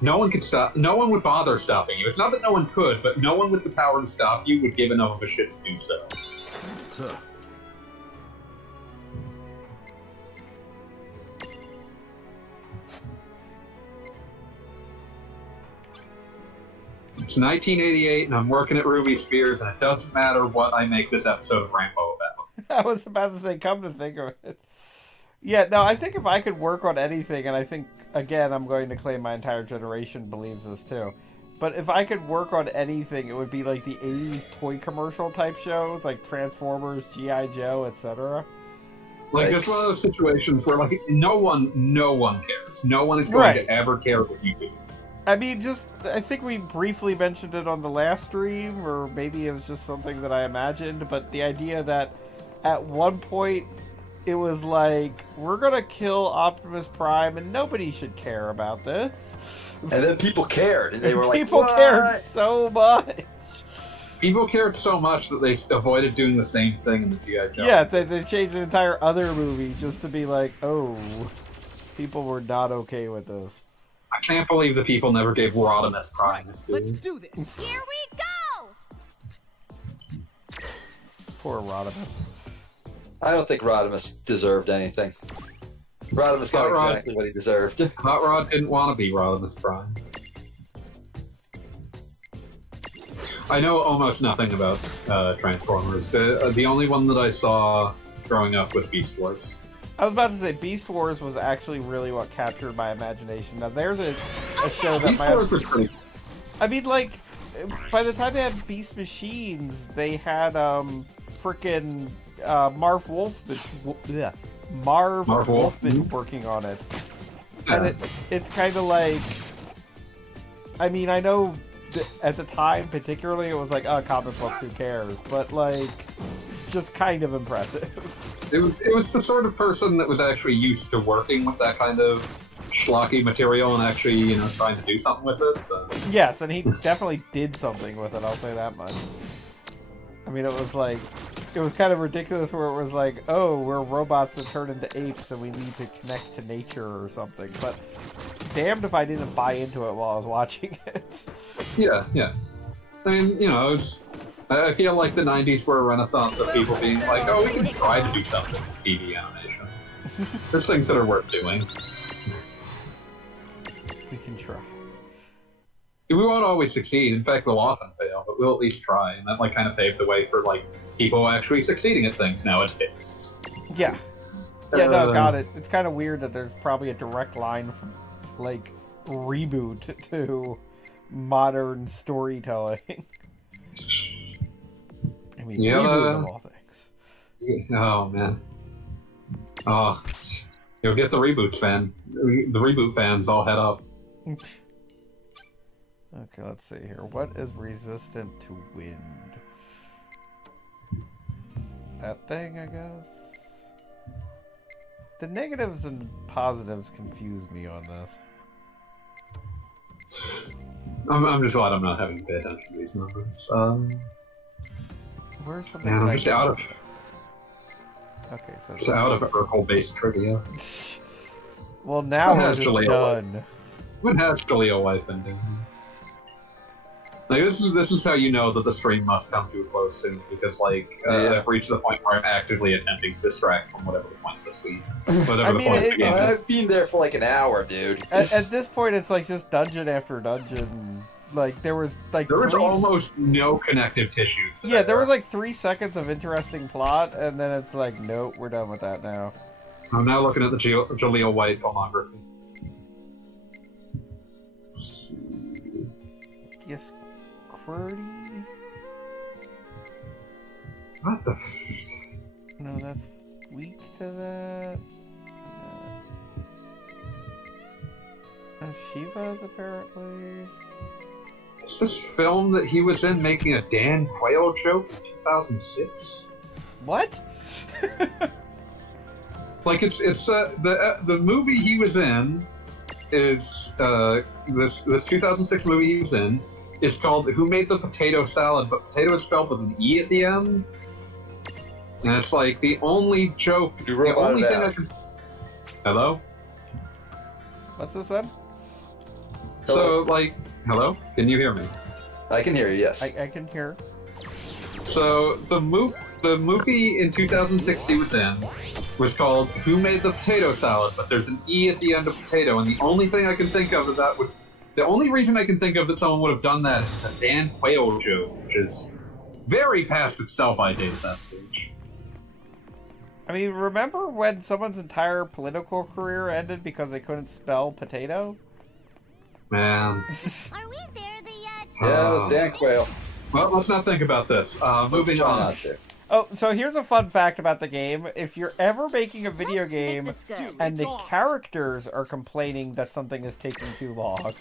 No one could stop. No one would bother stopping you. It's not that no one could, but no one with the power to stop you would give enough of a shit to do so. Huh. It's 1988, and I'm working at Ruby Spears, and it doesn't matter what I make this episode of Rambo about. I was about to say, come to think of it. Yeah, no, I think if I could work on anything, and I think, again, I'm going to claim my entire generation believes this too, but if I could work on anything, it would be like the 80s toy commercial type shows, like Transformers, G.I. Joe, etc. Like, it's one of those situations where, like, no one cares. No one is going to ever care what you do. I mean, I think we briefly mentioned it on the last stream, or maybe it was just something that I imagined, but the idea that at one point it was like, we're gonna kill Optimus Prime and nobody should care about this. And then people cared, and they were like, people cared so much. People cared so much that they avoided doing the same thing in the G.I. Joe. Yeah, they changed an entire other movie just to be like, oh, people were not okay with this. I can't believe the people never gave Rodimus Prime this dude. Let's do this. Here we go! Poor Rodimus. I don't think Rodimus deserved anything. Rodimus got exactly what he deserved. Hot Rod didn't want to be Rodimus Prime. I know almost nothing about Transformers. The only one that I saw growing up was Beast Wars. I was about to say, Beast Wars was actually really what captured my imagination. Now, there's a show that Beast Wars was pretty... I mean, like, by the time they had Beast Machines, they had, frickin' Marv Wolfman working on it. Yeah. And it's kind of like... I mean, I know at the time, particularly, it was like, oh, comic books, who cares? But, like, just kind of impressive. It was the sort of person that was actually used to working with that kind of schlocky material and actually, you know, trying to do something with it. So. Yes, and he definitely did something with it, I'll say that much. I mean, it was like, it was kind of ridiculous where it was like, oh, we're robots that turn into apes and we need to connect to nature or something. But damned if I didn't buy into it while I was watching it. Yeah, yeah. I mean, you know, I feel like the 90s were a renaissance of people being like, oh, we can try to do something with TV animation. There's things that are worth doing. We can try. We won't always succeed. In fact, we'll often fail, but we'll at least try. And that, like, kind of paved the way for, like, people actually succeeding at things nowadays. Yeah. Yeah, no, got it. It's kind of weird that there's probably a direct line from, like, reboot to modern storytelling. I mean, reboot of all things. Oh, man. Oh, you'll get the reboot fan. The reboot fans all head up. Okay, let's see here. What is resistant to wind? That thing, I guess? The negatives and positives confuse me on this. I'm just glad I'm not having to pay attention to these numbers. Where's something? Man, I'm just out of... Okay, so... Just out of Urkel-based trivia. Well, now we're just done. What has Jaleel White been doing? Like, this is how you know that the stream must come to a close soon, because, like, I've reached the point where I'm actively attempting to distract from whatever the point of the scene. I've been there for like an hour, dude. At this point, it's like just dungeon after dungeon. Like, there was almost no connective tissue. Yeah, there was like 3 seconds of interesting plot, and then it's like, nope, we're done with that now. I'm now looking at the Jaleel White filmography. Yes, QWERTY? What the? No, that's weak to that. Shiva's apparently. Is this film that he was in making a Dan Quayle joke in 2006? What? Like it's the movie he was in is this 2006 movie he was in is called Who Made the Potato Salad, but potato is spelled with an E at the end. And it's like the only joke, the only thing I can... Hello? What's this then? So, like, hello? Can you hear me? I can hear you, yes. I can hear. So, the movie in 2006 he was in was called Who Made the Potato Salad, but there's an E at the end of potato, and the only thing I can think of is the only reason I can think of that someone would have done that is a Dan Quayle joke, which is very past its sell-by date at that stage. I mean, remember when someone's entire political career ended because they couldn't spell potato? Man. Are we there yet? Yeah, it was Dan Quayle. Well, let's not think about this. Moving on. Oh, so here's a fun fact about the game. If you're ever making a video game and the characters are complaining that something is taking too long,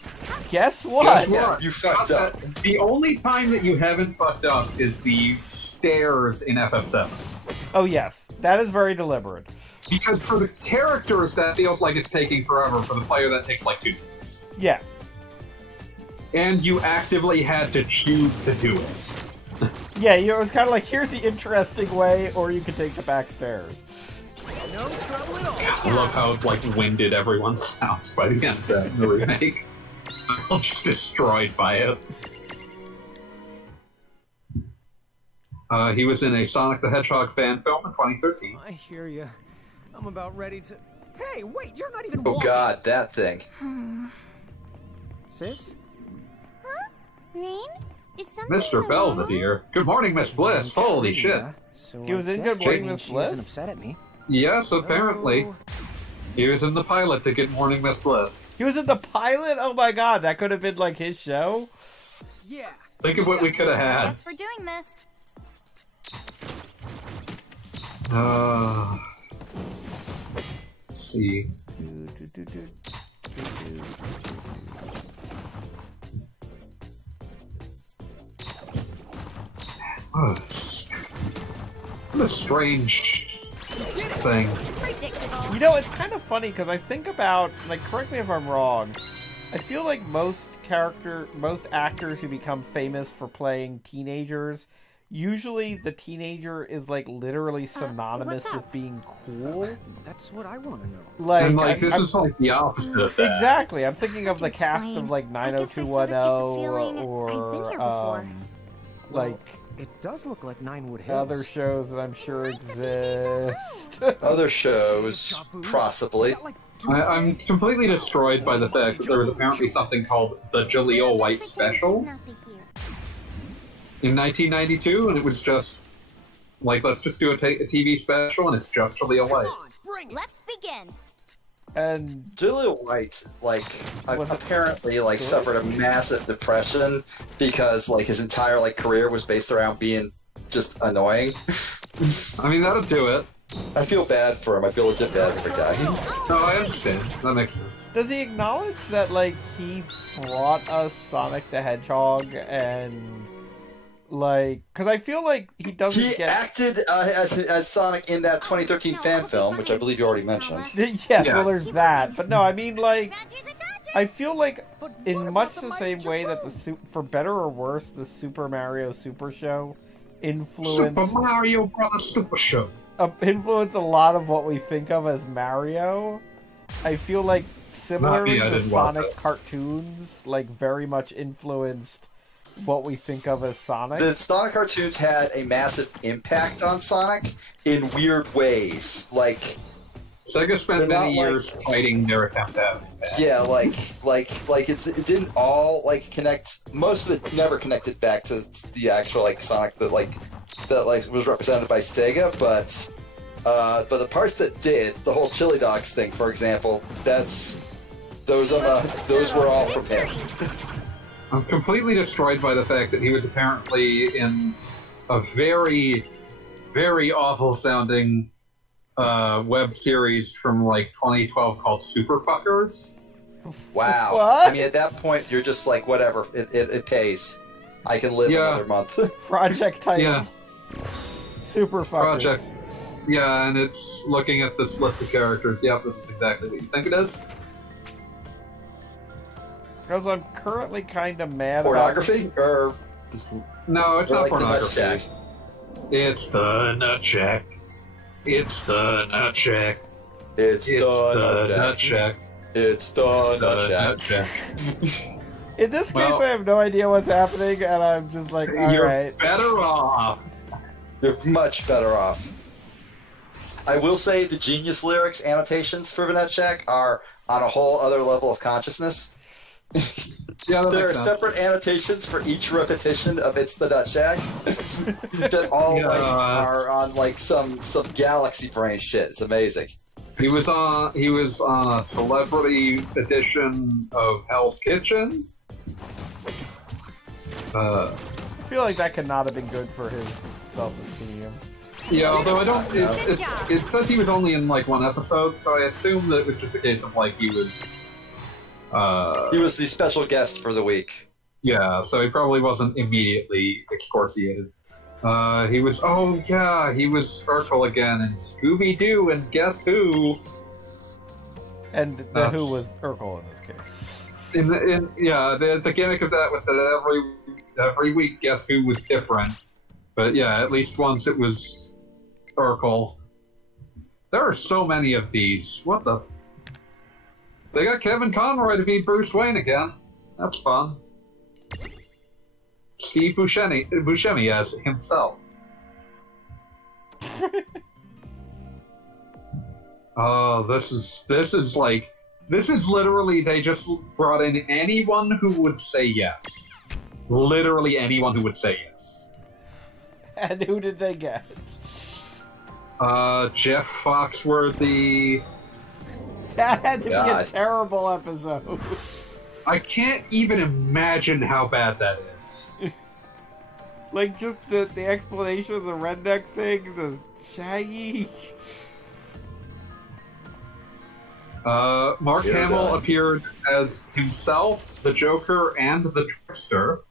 guess what? You fucked up. The only time that you haven't fucked up is the stairs in FF7. Oh, yes. That is very deliberate. Because for the characters, that feels like it's taking forever. For the player, that takes like 2 minutes. Yes. And you actively had to choose to do it. Yeah, it was kind of like, here's the interesting way, or you could take the back stairs. No trouble at all. I love how, like, winded everyone sounds by the end of the remake. I'm just destroyed by it. He was in a Sonic the Hedgehog fan film in 2013. I hear you. I'm about ready to... Hey, wait, you're not even Oh walking. god, that thing. Sis? Huh? Rain? Is something Mr. wrong? Belvedere. Good morning, Miss Bliss. Holy shit. So He was I in guess Good Morning, that means Miss she Bliss? isn't upset at me. Yes, apparently. Oh. He was in the pilot to Good Morning, Miss Bliss. He was in the pilot? Oh my god, that could have been like his show. Yeah. Think of what we could have had. Guess we're doing this. Let's see. What a strange thing. Predictable. You know, it's kind of funny because I think about, like, correct me if I'm wrong, I feel like most actors who become famous for playing teenagers, usually the teenager is, like, literally synonymous what's up? with being cool. That's what I want to know. Like, And like this is like the opposite of that. exactly. I'm thinking of the cast explain. of, like, I guess I sort of get the feeling 90210 or, I've been here before. like, It does look like Ninewood Hills. other shows that I'm sure exist. Other shows, possibly. I'm completely destroyed by the fact that there was apparently something called the Jaleel White Special in 1992, and it was just like, let's just do a TV special, and it's just Jaleel White. Let's begin. And Jaleel White, like, Was it apparently, like, good? suffered a massive depression because, like, his entire, like, career was based around being just annoying. I mean, that'll do it. I feel bad for him. I feel legit bad for the guy. No, I understand. That makes sense. does he acknowledge that, like, he brought us Sonic the Hedgehog and, like, because I feel like he doesn't He get... acted as Sonic in that 2013 fan film, which I believe you already mentioned. Yes, Yeah. well, there's that. But no, I mean, like, I feel like in much the same way that for better or worse, the Super Mario Super Show influenced Super Mario Brothers Super Show. influenced a lot of what we think of as Mario. I feel like similarly Not me, I to didn't watch Sonic it. cartoons, like, very much influenced what we think of as Sonic. The Sonic cartoons had a massive impact on Sonic in weird ways. Like, Sega spent They're many not like- years fighting their attempt at it. yeah, it didn't all, like, connect. Most of it never connected back to the actual, like, Sonic that was represented by Sega, but the parts that did, the whole chili dogs thing, for example, those were all from him. I'm completely destroyed by the fact that he was apparently in a very, very awful sounding web series from like 2012 called Super Fuckers. Wow. What? I mean, at that point, you're just like, whatever. It pays. I can live Yeah. another month. Project Titan. Yeah. Super fuckers. Project. Yeah, and it's looking at this list of characters. Yep, this is exactly what you think it is. Because I'm currently kind of mad Pornography? Or... No, it's not like pornography. It's the nut check. It's the nut check. It's the nut check. It's the nut check. In this case, I have no idea what's happening, and I'm just like, alright. You're better off. You're much better off. I will say the Genius Lyrics annotations for Vanette Shack are on a whole other level of consciousness. Yeah, there are separate annotations for each repetition of "It's the Nut Shack" that all are on like some galaxy brain shit. It's amazing. He was on a celebrity edition of Hell's Kitchen. I feel like that could not have been good for his self-esteem. Yeah, although I don't. It says he was only in like one episode, so I assume that it was just a case of like he was. He was the special guest for the week. Yeah, so he probably wasn't immediately excoriated. He was. Oh yeah, he was Urkel again in Scooby-Doo, and Guess Who? And the Who was Urkel in this case. The gimmick of that was that every week Guess Who was different. But yeah, at least once it was Urkel. There are so many of these. What the? They got Kevin Conroy to be Bruce Wayne again. That's fun. Steve Buscemi as himself. Oh, this is literally they just brought in anyone who would say yes. Literally anyone who would say yes. And who did they get? Jeff Foxworthy. That had to be a terrible episode. I can't even imagine how bad that is. Like, just the explanation of the redneck thing, the Shaggy. Mark Hamill appeared as himself, the Joker, and the Trickster.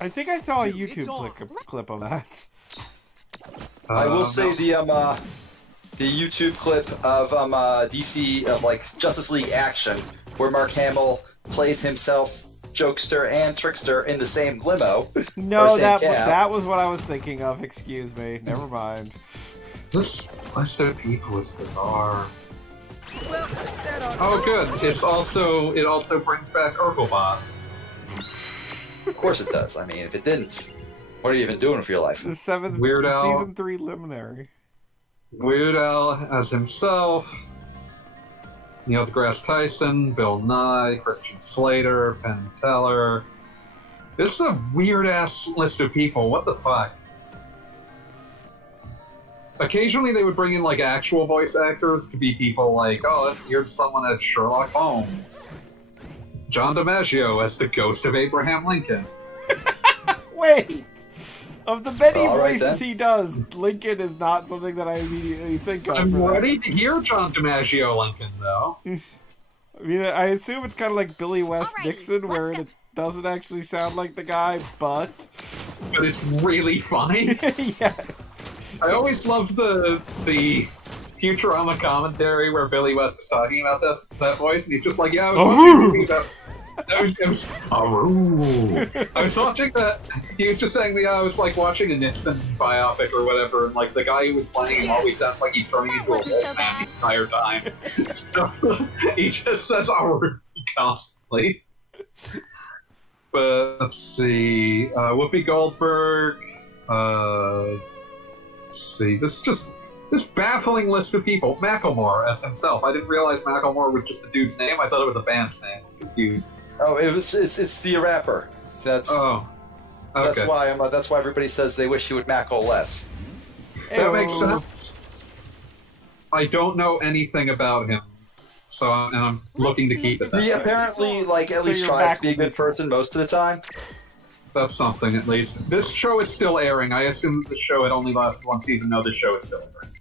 I think I saw a YouTube clip of that. I will say the YouTube clip of DC of like Justice League Action, where Mark Hamill plays himself, Jokester and Trickster in the same limo. No, that was what I was thinking of. Excuse me. Never mind. This list of people is bizarre. Oh, good. It also brings back Goggle Bob. Of course it does. I mean, if it didn't, what are you even doing for your life? The Weird Al. Season 3 Luminary. Weird Al as himself. Neil deGrasse Tyson, Bill Nye, Christian Slater, Penn Teller. This is a weird-ass list of people. What the fuck? Occasionally they would bring in, like, actual voice actors to be people like, oh, here's someone as Sherlock Holmes. John DiMaggio as the ghost of Abraham Lincoln. Wait! Of the many voices he does, Lincoln is not something that I immediately think of. I'm ready to hear John DiMaggio Lincoln, though. I mean, I assume it's kind of like Billy West Nixon, where it doesn't actually sound like the guy, but it's really funny. Yes. I always loved the Futurama commentary where Billy West is talking about that voice, and he's just like, yeah, I was watching that. He was just saying that I was like watching a Nixon biopic or whatever, and like the guy who was playing him always sounds like he's turning into a wolf man the entire time. So, he just says constantly. But let's see, Whoopi Goldberg. Let's see, this baffling list of people. Macklemore as himself. I didn't realize Macklemore was just a dude's name. I thought it was a band's name. I'm confused. Oh, it's the rapper. That's why that's why everybody says they wish he would mackle less. That makes sense. I don't know anything about him, so I'm looking to keep it that He way. apparently at least tries to be a good person most of the time. That's something, at least. This show is still airing. I assume the show had only lasted one season. No, this show is still airing.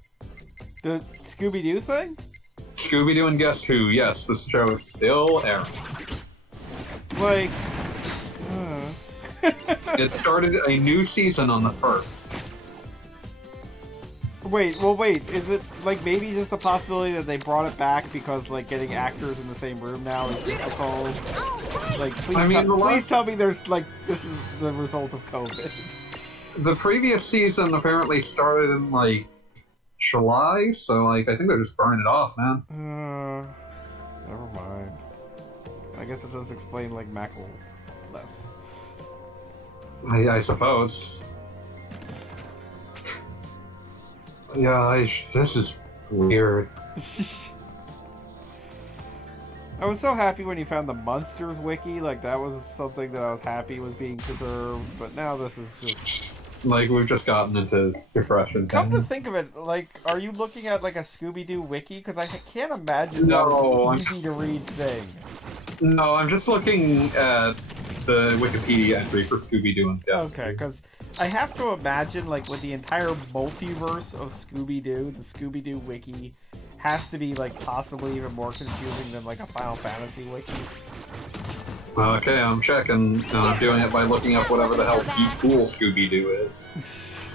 The Scooby-Doo thing? Scooby-Doo and Guess Who, yes, this show is still airing. Like... It started a new season on the 1st. Wait, is it, like, maybe just a possibility that they brought it back because, like, getting actors in the same room now is difficult? Like, please tell me there's, like, this is the result of COVID. The previous season apparently started in, like, July, so, like, I think they're just burning it off, man. Never mind. I guess it does explain, like, Mackle less. I suppose. Yeah, this is weird. I was so happy when you found the Monsters wiki, like that was something that I was happy was being preserved, but now this is just... Like, we've just gotten into depression. Come to think of it, like, are you looking at, like, a Scooby-Doo wiki? Because I can't imagine that was an easy-to-read thing. No, I'm just looking at the Wikipedia entry for Scooby-Doo and Death. Okay, because I have to imagine, like, with the entire multiverse of Scooby-Doo, the Scooby-Doo wiki has to be, like, possibly even more confusing than, like, a Final Fantasy wiki. Okay, I'm checking. I'm doing it by looking up whatever the hell Be Cool Scooby-Doo is.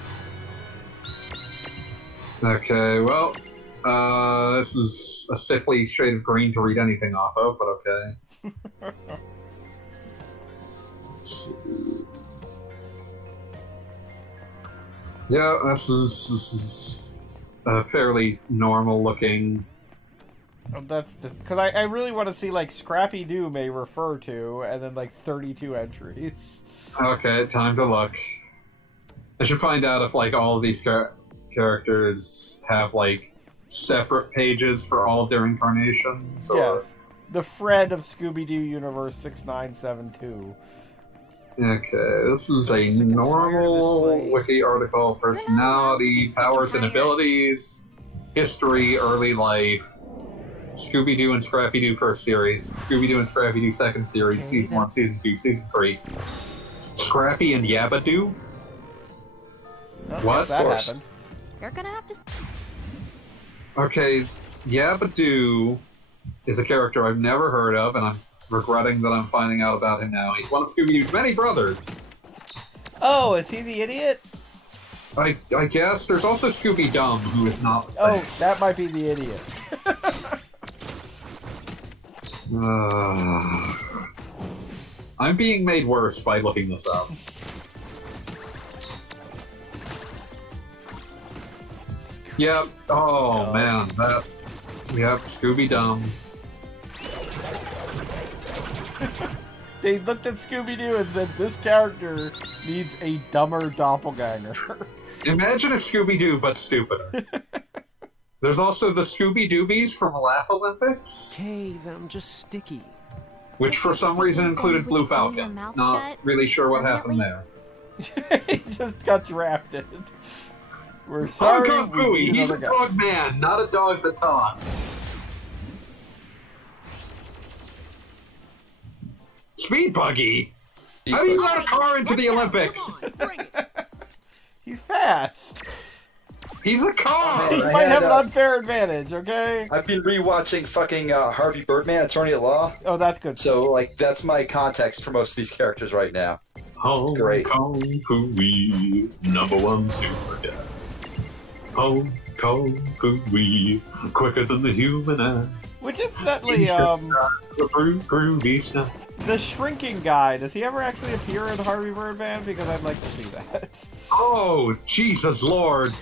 Okay, well, this is a sickly shade of green to read anything off of, but okay. Let's see. Yeah, this is a fairly normal-looking... Oh, that's because I really want to see, like, Scrappy Doo may refer to, and then, like, 32 entries. Okay, time to look. I should find out if, like, all of these characters have, like, separate pages for all of their incarnations. Or... Yes. The Fred of Scooby-Doo Universe 6972. Okay, this is a normal wiki article. Personality, powers and abilities, history, early life, Scooby-Doo and Scrappy-Doo first series, Scooby-Doo and Scrappy-Doo second series, season 1, season 2, season 3, Scrappy and Yabba-Doo? What? That happened. You're gonna have to... Okay, Yabba-Doo is a character I've never heard of, and I'm regretting that I'm finding out about him now. He's one of Scooby-Doo's many brothers. Oh, is he the idiot? I guess. There's also Scooby-Dumb, who is not the same. Oh, that might be the idiot. I'm being made worse by looking this up. Yep. Oh, man. That. Yep, Scooby-Dumb. They looked at Scooby-Doo and said, this character needs a dumber doppelganger. Imagine if Scooby-Doo, but stupider. There's also the Scooby-Doobies from Laugh Olympics. Okay, I'm just sticky. Which for some reason included Blue Falcon. Not really sure what happened there. He just got drafted. We're sorry. Kung Fooey, he's a dog man, not a dog that talks. Speed Buggy? How do you run a car into the Olympics? He's fast. He's a car! He might have an unfair advantage, okay? I've been rewatching fucking Harvey Birdman, Attorney at Law. Oh, that's good. So, like, that's my context for most of these characters right now. Hong Great. Kong Fooey, #1 super guy. Hong Kong Fooey, quicker than the human eye. Which incidentally, the shrinking guy, does he ever actually appear in Harvey Birdman? Because I'd like to see that. Oh, Jesus Lord.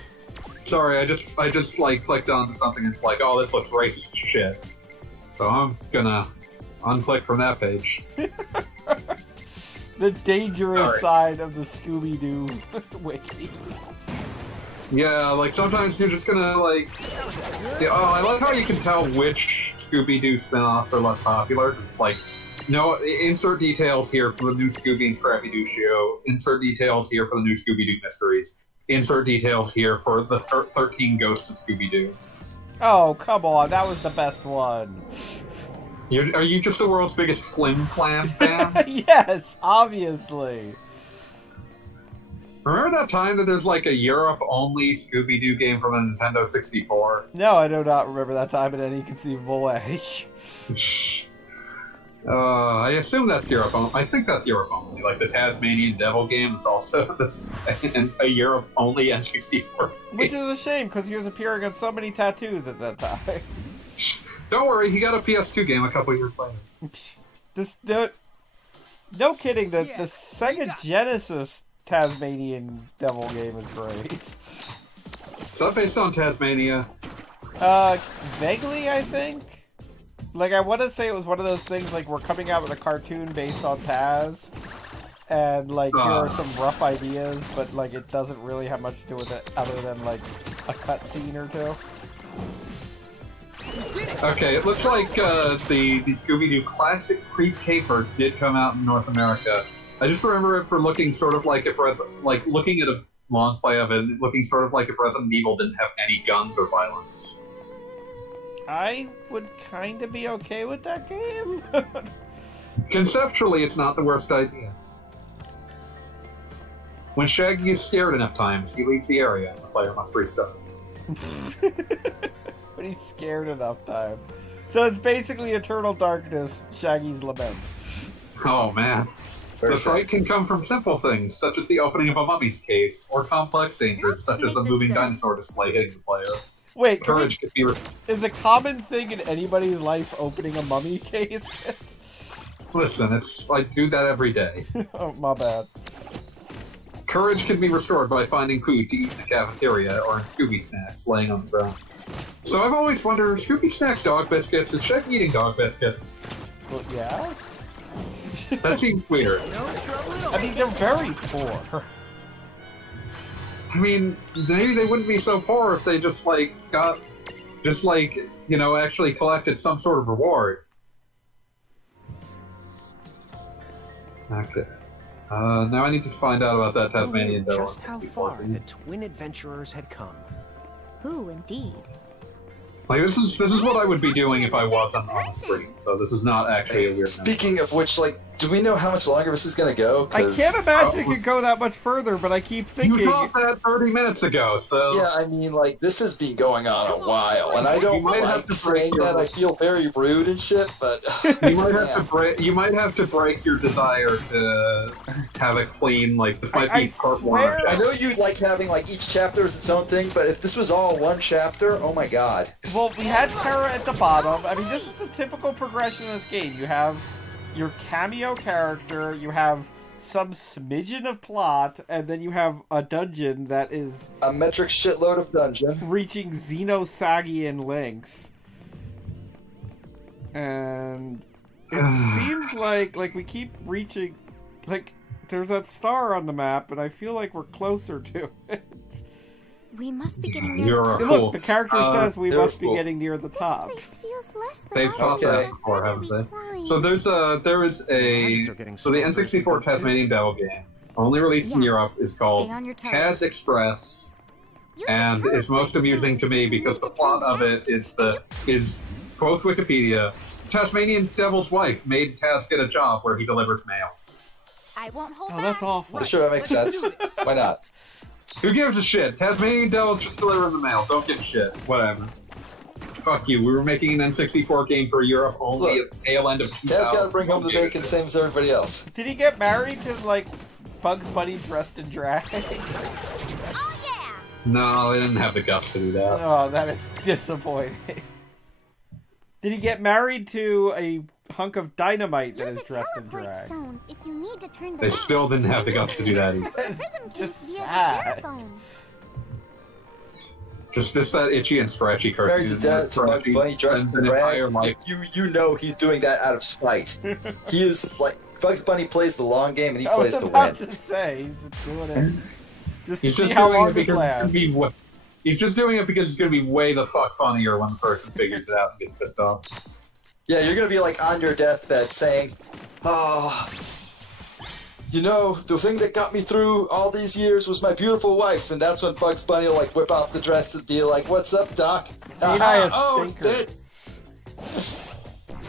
Sorry, I just like clicked onto something and it's like, oh, this looks racist as shit. So I'm gonna unclick from that page. The dangerous side of the Scooby-Doo wiki. Yeah, like sometimes you're just gonna like... Yeah, oh, I like how you can tell which Scooby-Doo spin-offs are less popular. It's like, no, insert details here for the new Scooby and Scrappy-Doo show. Insert details here for the new Scooby-Doo mysteries. Insert details here for the 13 Ghosts of Scooby-Doo. Oh, come on, that was the best one. Are you just the world's biggest Flim Flam fan? Yes, obviously. Remember that time that there's like a Europe-only Scooby-Doo game from the Nintendo 64? No, I do not remember that time in any conceivable way. I assume that's Europe only. I think that's Europe only. Like the Tasmanian Devil game, it's also a Europe only N64. Which is a shame because he was appearing on so many tattoos at that time. Don't worry, he got a PS2 game a couple years later. No kidding, the Sega Genesis Tasmanian Devil game is great. Is that based on Tasmania? Vaguely, I think. Like, I want to say it was one of those things, like, we're coming out with a cartoon based on Taz, and, like, here are some rough ideas, but, like, it doesn't really have much to do with it other than, like, a cutscene or two. Okay, it looks like the Scooby-Doo classic Creep Capers did come out in North America. I just remember it for looking sort of like looking at a long play of it, looking sort of like if Resident Evil didn't have any guns or violence. I would kind of be okay with that game. Conceptually, it's not the worst idea. When Shaggy is scared enough times, he leaves the area and the player must restart. But he's scared enough time. So it's basically Eternal Darkness, Shaggy's Lament. Oh man. The fright can come from simple things, such as the opening of a mummy's case, or complex dangers, such as a moving dinosaur display hitting the player. Wait, courage could be... is a common thing in anybody's life opening a mummy case? Listen, I do that every day. Oh, my bad. Courage can be restored by finding food to eat in the cafeteria or in Scooby Snacks laying on the ground. So I've always wondered, Scooby Snacks dog biscuits? Is Shaggy eating dog biscuits? Well, yeah. That seems weird. I mean, they're very poor. I mean, maybe they wouldn't be so poor if they just, like, actually collected some sort of reward. Okay. Now I need to find out about that Tasmanian Devil. Just how far the twin adventurers had come. Ooh, indeed. Like, this is what I would be doing if I wasn't on the screen, so this is not actually a weird Speaking of which, like, do we know how much longer this is gonna go? I can't imagine it could go that much further, but I keep thinking... You thought that 30 minutes ago, so... Yeah, I mean, like, this has been going on a while, and I don't like saying that. I feel very rude and shit, but... You might have to break your desire to have a clean, like, this might be part one. I know you like having, like, each chapter is its own thing, but if this was all one chapter, oh my god. Well, we had Terra at the bottom. I mean, this is the typical progression in this game. You have your cameo character, you have some smidgen of plot, and then you have a dungeon that is... a metric shitload of dungeon. Reaching Xenosagian lengths. And it seems like we keep reaching... Like, there's that star on the map, and I feel like we're closer to it. We must be getting near the top. Look, the character says we must be getting near the top. They've thought that before, haven't they? So there is a so the N64 Tasmanian Devil game, only released in Europe, is called Taz Express, and it's most amusing to me because the plot of it is quotes Wikipedia: Tasmanian Devil's wife made Taz get a job where he delivers mail. I won't hold back. That's awful. Sure, that makes sense. Why not? Who gives a shit? Tasmanian Devil's just delivering the mail. Don't give a shit. Whatever. Fuck you. We were making an N64 game for Europe only at the tail end of 2000. Taz gotta bring home the bacon, same as everybody else. Did he get married to, like, Bugs Bunny dressed in drag? Oh, yeah! No, they didn't have the guts to do that. Oh, that is disappointing. Did he get married to a hunk of dynamite that is dressed in drag? Stone if you need to turn They still didn't have the guts to do that either. Just sad. Just that itchy and scratchy cartoon. Married to Bugs Bunny dressed in drag. You know he's doing that out of spite. He is like Bugs Bunny plays the long game and he plays to win. I was about to say he's just doing it just to see how long this lasts. He's just doing it because it's going to be way the fuck funnier when the person figures it out and gets pissed off. Yeah, you're going to be like on your deathbed saying, "Oh, you know, the thing that got me through all these years was my beautiful wife," and that's when Bugs Bunny will like whip out the dress and be like, "What's up, Doc?" Oh, dead.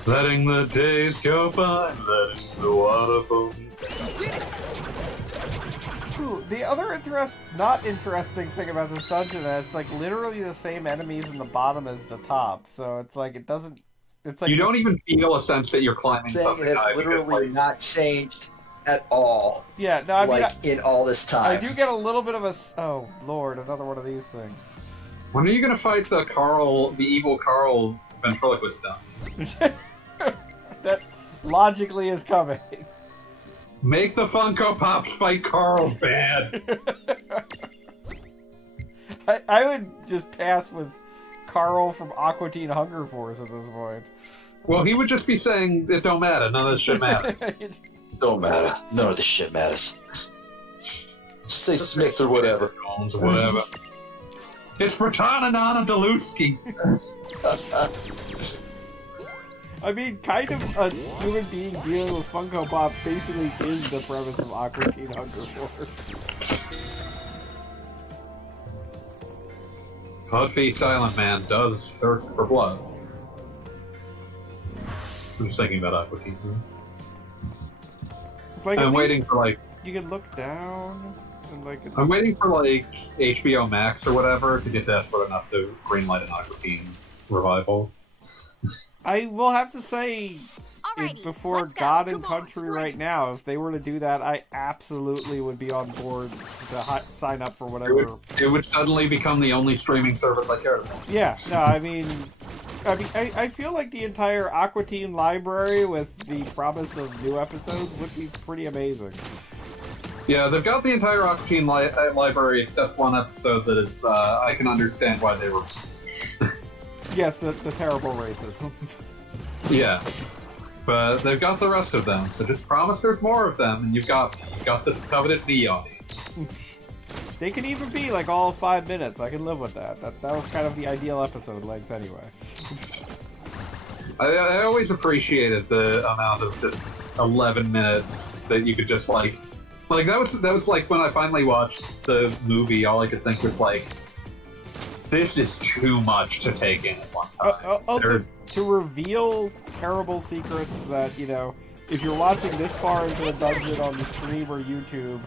Letting the days go by, letting the water flow. The other not interesting thing about this dungeon is it's like literally the same enemies in the bottom as the top, so it's like it doesn't It's like you don't even feel a sense that you're climbing something It high has literally because, not changed at all. Yeah, no, I mean, in all this time. I do get a little bit of a... Oh, Lord, another one of these things. when are you going to fight the evil Carl ventriloquist dummy? That logically is coming. Make the Funko Pops fight Carl bad. I would just pass with Carl from Aqua Teen Hunger Force at this point. Well, he would just be saying, it don't matter, none of this shit matters. Don't matter. None of this shit matters. Just say Smith or whatever. Jones or whatever. It's Britannia Nana Deluski. I mean, kind of a human being dealing with Funko Pop basically is the premise of Aqua Teen Hunger Force. Hot-faced Island Man does thirst for blood. I'm just thinking about Aqua Teen. Like, I'm waiting for, like... You can look down and, like... I'm waiting for, like, HBO Max or whatever to get desperate enough to greenlight an Aqua Teen revival. I will have to say, before let's go. God and Country right now, if they were to do that, I absolutely would be on board to sign up for whatever. It would suddenly become the only streaming service I cared about. Yeah, no, I mean, I feel like the entire Aqua Teen library with the promise of new episodes would be pretty amazing. Yeah, they've got the entire Aqua Teen library except one episode that is, I can understand why they were... Yes, the terrible racism. Yeah. But they've got the rest of them, so just promise there's more of them, and you've got the coveted V audience. They can even be like all 5 minutes. I can live with that. That was kind of the ideal episode length anyway. I always appreciated the amount of just 11 minutes that you could just like that was like when I finally watched the movie, all I could think was like, this is too much to take in at one time. Also, to reveal terrible secrets that, you know, if you're watching this far into the dungeon on the stream or YouTube,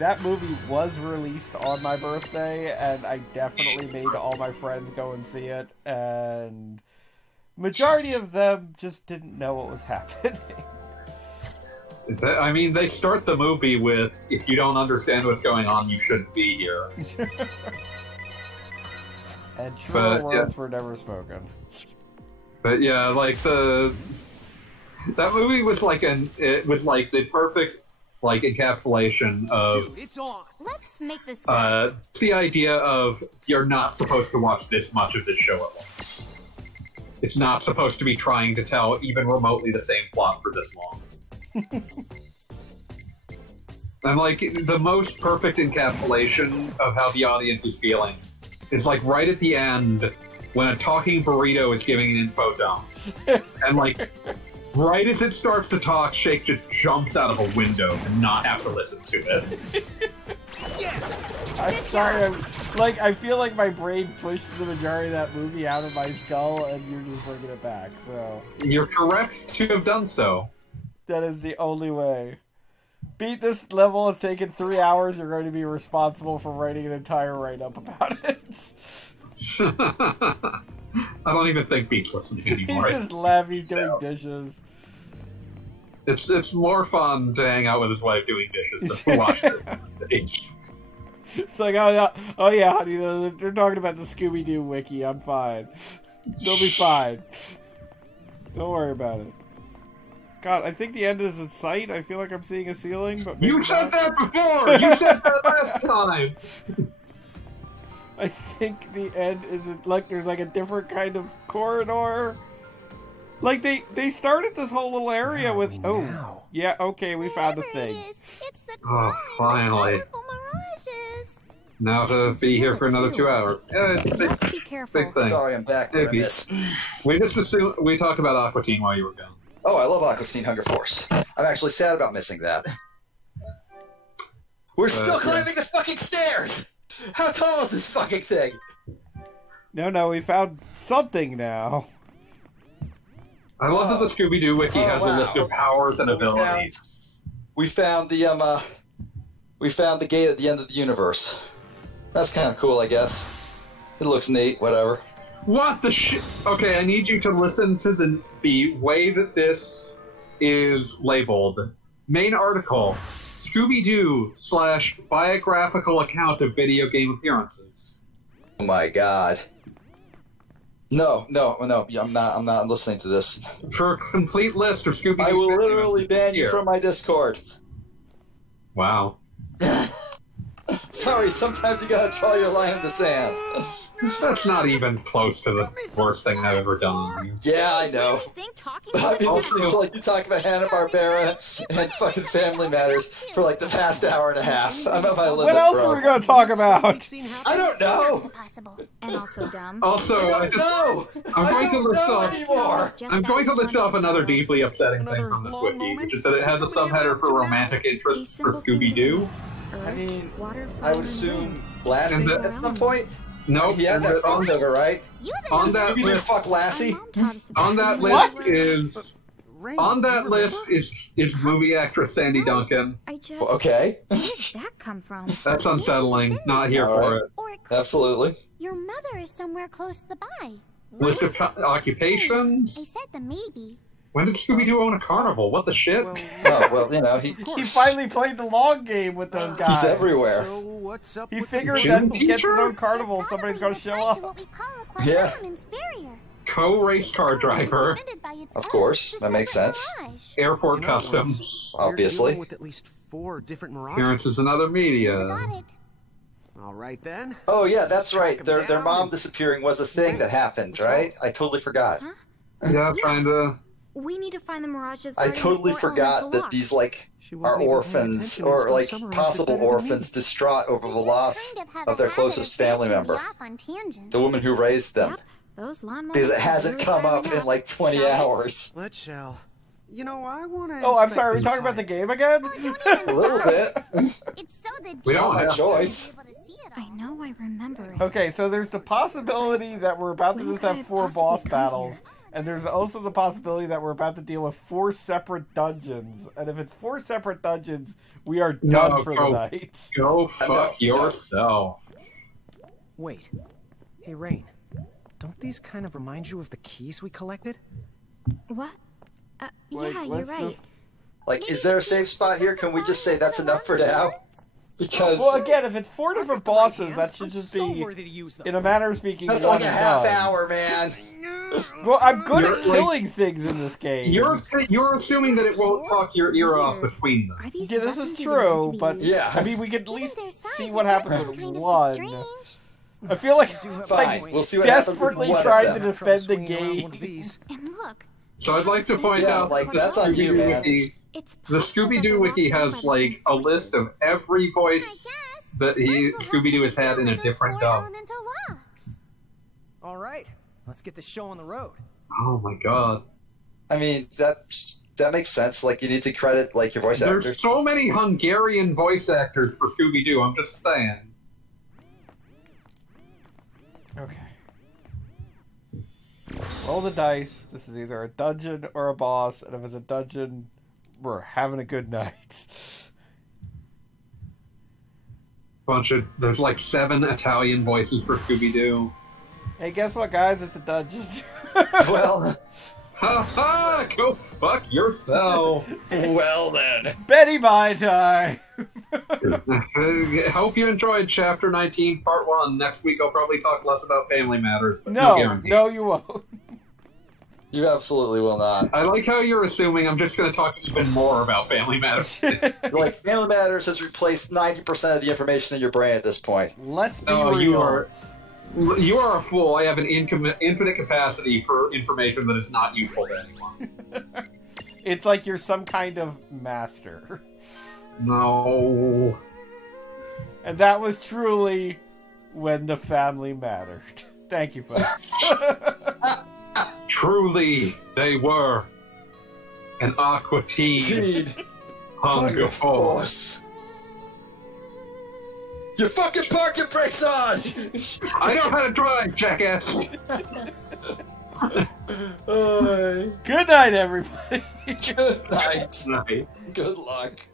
that movie was released on my birthday, and I definitely made all my friends go and see it, and majority of them just didn't know what was happening. I mean, they start the movie with, if you don't understand what's going on, you shouldn't be here. And truer words were never spoken. But yeah, like that movie was like the perfect like encapsulation of Dude, it's on. Let's make this the idea of you're not supposed to watch this much of this show at once. It's not supposed to be trying to tell even remotely the same plot for this long. And like the most perfect encapsulation of how the audience is feeling is like right at the end when a talking burrito is giving an info dump. And like right as it starts to talk, Shake just jumps out of a window to not have to listen to it. I'm sorry, I feel like my brain pushed the majority of that movie out of my skull, and you're just bringing it back, so... You're correct to have done so. That is the only way. Beat this level has taken 3 hours, you're going to be responsible for writing an entire write-up about it. I don't even think Beat's listening anymore. He's just laughing, he's doing dishes. It's more fun to hang out with his wife doing dishes than to watch it on stage. It's like, oh yeah, honey, they're talking about the Scooby-Doo wiki, I'm fine. They'll be fine. Don't worry about it. God, I think the end is in sight. I feel like I'm seeing a ceiling, but you said that before! You said that last time! I think the end is like there's like a different kind of corridor. Like they started this whole little area with yeah, okay, we found the thing. It's the finally. mirages. Now to be here for another 2 hours. Yeah, it's a Let's be careful. big thing. Sorry, I'm back. What I missed. We just assumed we talked about Aqua Teen while you were gone. Oh, I love Aqua Teen Hunger Force. I'm actually sad about missing that. We're still climbing the fucking stairs! How tall is this fucking thing? No, we found something now. I love that the Scooby-Doo wiki has a list of powers and abilities. We found the gate at the end of the universe. That's kind of cool, I guess. It looks neat, whatever. What the shit? Okay, I need you to listen to the way that this is labeled. Main article: Scooby-Doo / biographical account of video game appearances. Oh my god. No, I'm not listening to this. For a complete list of Scooby-Doo, I will literally ban you from my Discord. Wow. Sorry, sometimes you gotta draw your line in the sand. That's not even close to the worst thing I've ever done. Yeah, I know. But I've been listening to like you talk about Hanna-Barbera and fucking Family Matters for like the past hour and a half. I'm at my limit, What else bro. are we gonna talk about? I don't know. And also dumb. Also, I'm going to list off another deeply upsetting thing from this wiki, which is that it has a subheader for romantic interests for Scooby-Doo. I mean, I would assume Lassie at some point. No, he had that crossover, right? On that list, fuck Lassie. On that list is movie actress Sandy Duncan. Okay. Where did that come from? That's unsettling. Not here for it. Absolutely. Your mother is somewhere close by. List of occupations. I said the maybe. When did Scooby-Doo own a carnival? What the shit? Oh, well, you know, he finally played the long game with those guys. He's everywhere. So what's up He with figured the that gym he gets his teacher? own carnival, somebody's gonna show up. Yeah. Co-race car driver. Of course, that makes sense. Airport customs. Obviously. With at least 4 different Appearances in other media. All right then. Oh yeah, that's right. Their mom disappearing was a thing that happened, right? I totally forgot. Yeah, kinda. We need to find the Mirage's I totally forgot that these like are orphans or like possible orphans distraught over the loss of their closest family member, the woman who raised them, because it hasn't come up in like 20 hours. Let's shall. You know, I want to. Oh, I'm sorry. Are we talking about the game again? A little bit. We don't have have a choice. I know, I remember it. Okay, so there's the possibility that we're about to just have 4 boss battles. And there's also the possibility that we're about to deal with 4 separate dungeons. And if it's 4 separate dungeons, we are done for the night. Go fuck yourself. Wait. Hey, Rain. Don't these kind of remind you of the keys we collected? What? Like, Yeah, you're right. Like, is there a safe spot here? Can we just say that's enough for now? Because well, again, if it's 4 different bosses, that should just be, in a manner of speaking, that's one like a and half done. hour, man. Well, I'm good at killing things in this game. You're assuming that it won't talk your ear off between them. Yeah, this is true, but yeah. I mean, we could at least see what happens with one. I feel like, We'll see what desperately happens with trying one to of them. defend the game. And look, So I'd like to point out, like that's on you, man. the Scooby-Doo wiki has like a list of every voice that Scooby-Doo has had in a different dub. All right. Let's get this show on the road. Oh my god. I mean, that makes sense. Like, you need to credit like your voice actors. There's so many Hungarian voice actors for Scooby-Doo, I'm just saying. Okay. Roll the dice. This is either a dungeon or a boss, and if it's a dungeon, we're having a good night. There's like 7 Italian voices for Scooby-Doo. Hey, guess what, guys? It's a dungeon. Well, ha! Go fuck yourself. well then. Betty Bye time. Hope you enjoyed Chapter 19, Part 1. Next week I'll probably talk less about Family Matters, but no guarantee. No, you won't. You absolutely will not. I like how you're assuming I'm just going to talk even more about Family Matters. Like, Family Matters has replaced 90% of the information in your brain at this point. Let's be real. You are a fool. I have an infinite capacity for information that is not useful to anyone. It's like you're some kind of master. No. And that was truly when the family mattered. Thank you, folks. Truly, they were an Aqua Teen Hunger Force. Your fucking parking brakes on! I know how to drive, jackass! Good night, everybody. Good night. Night. Good luck.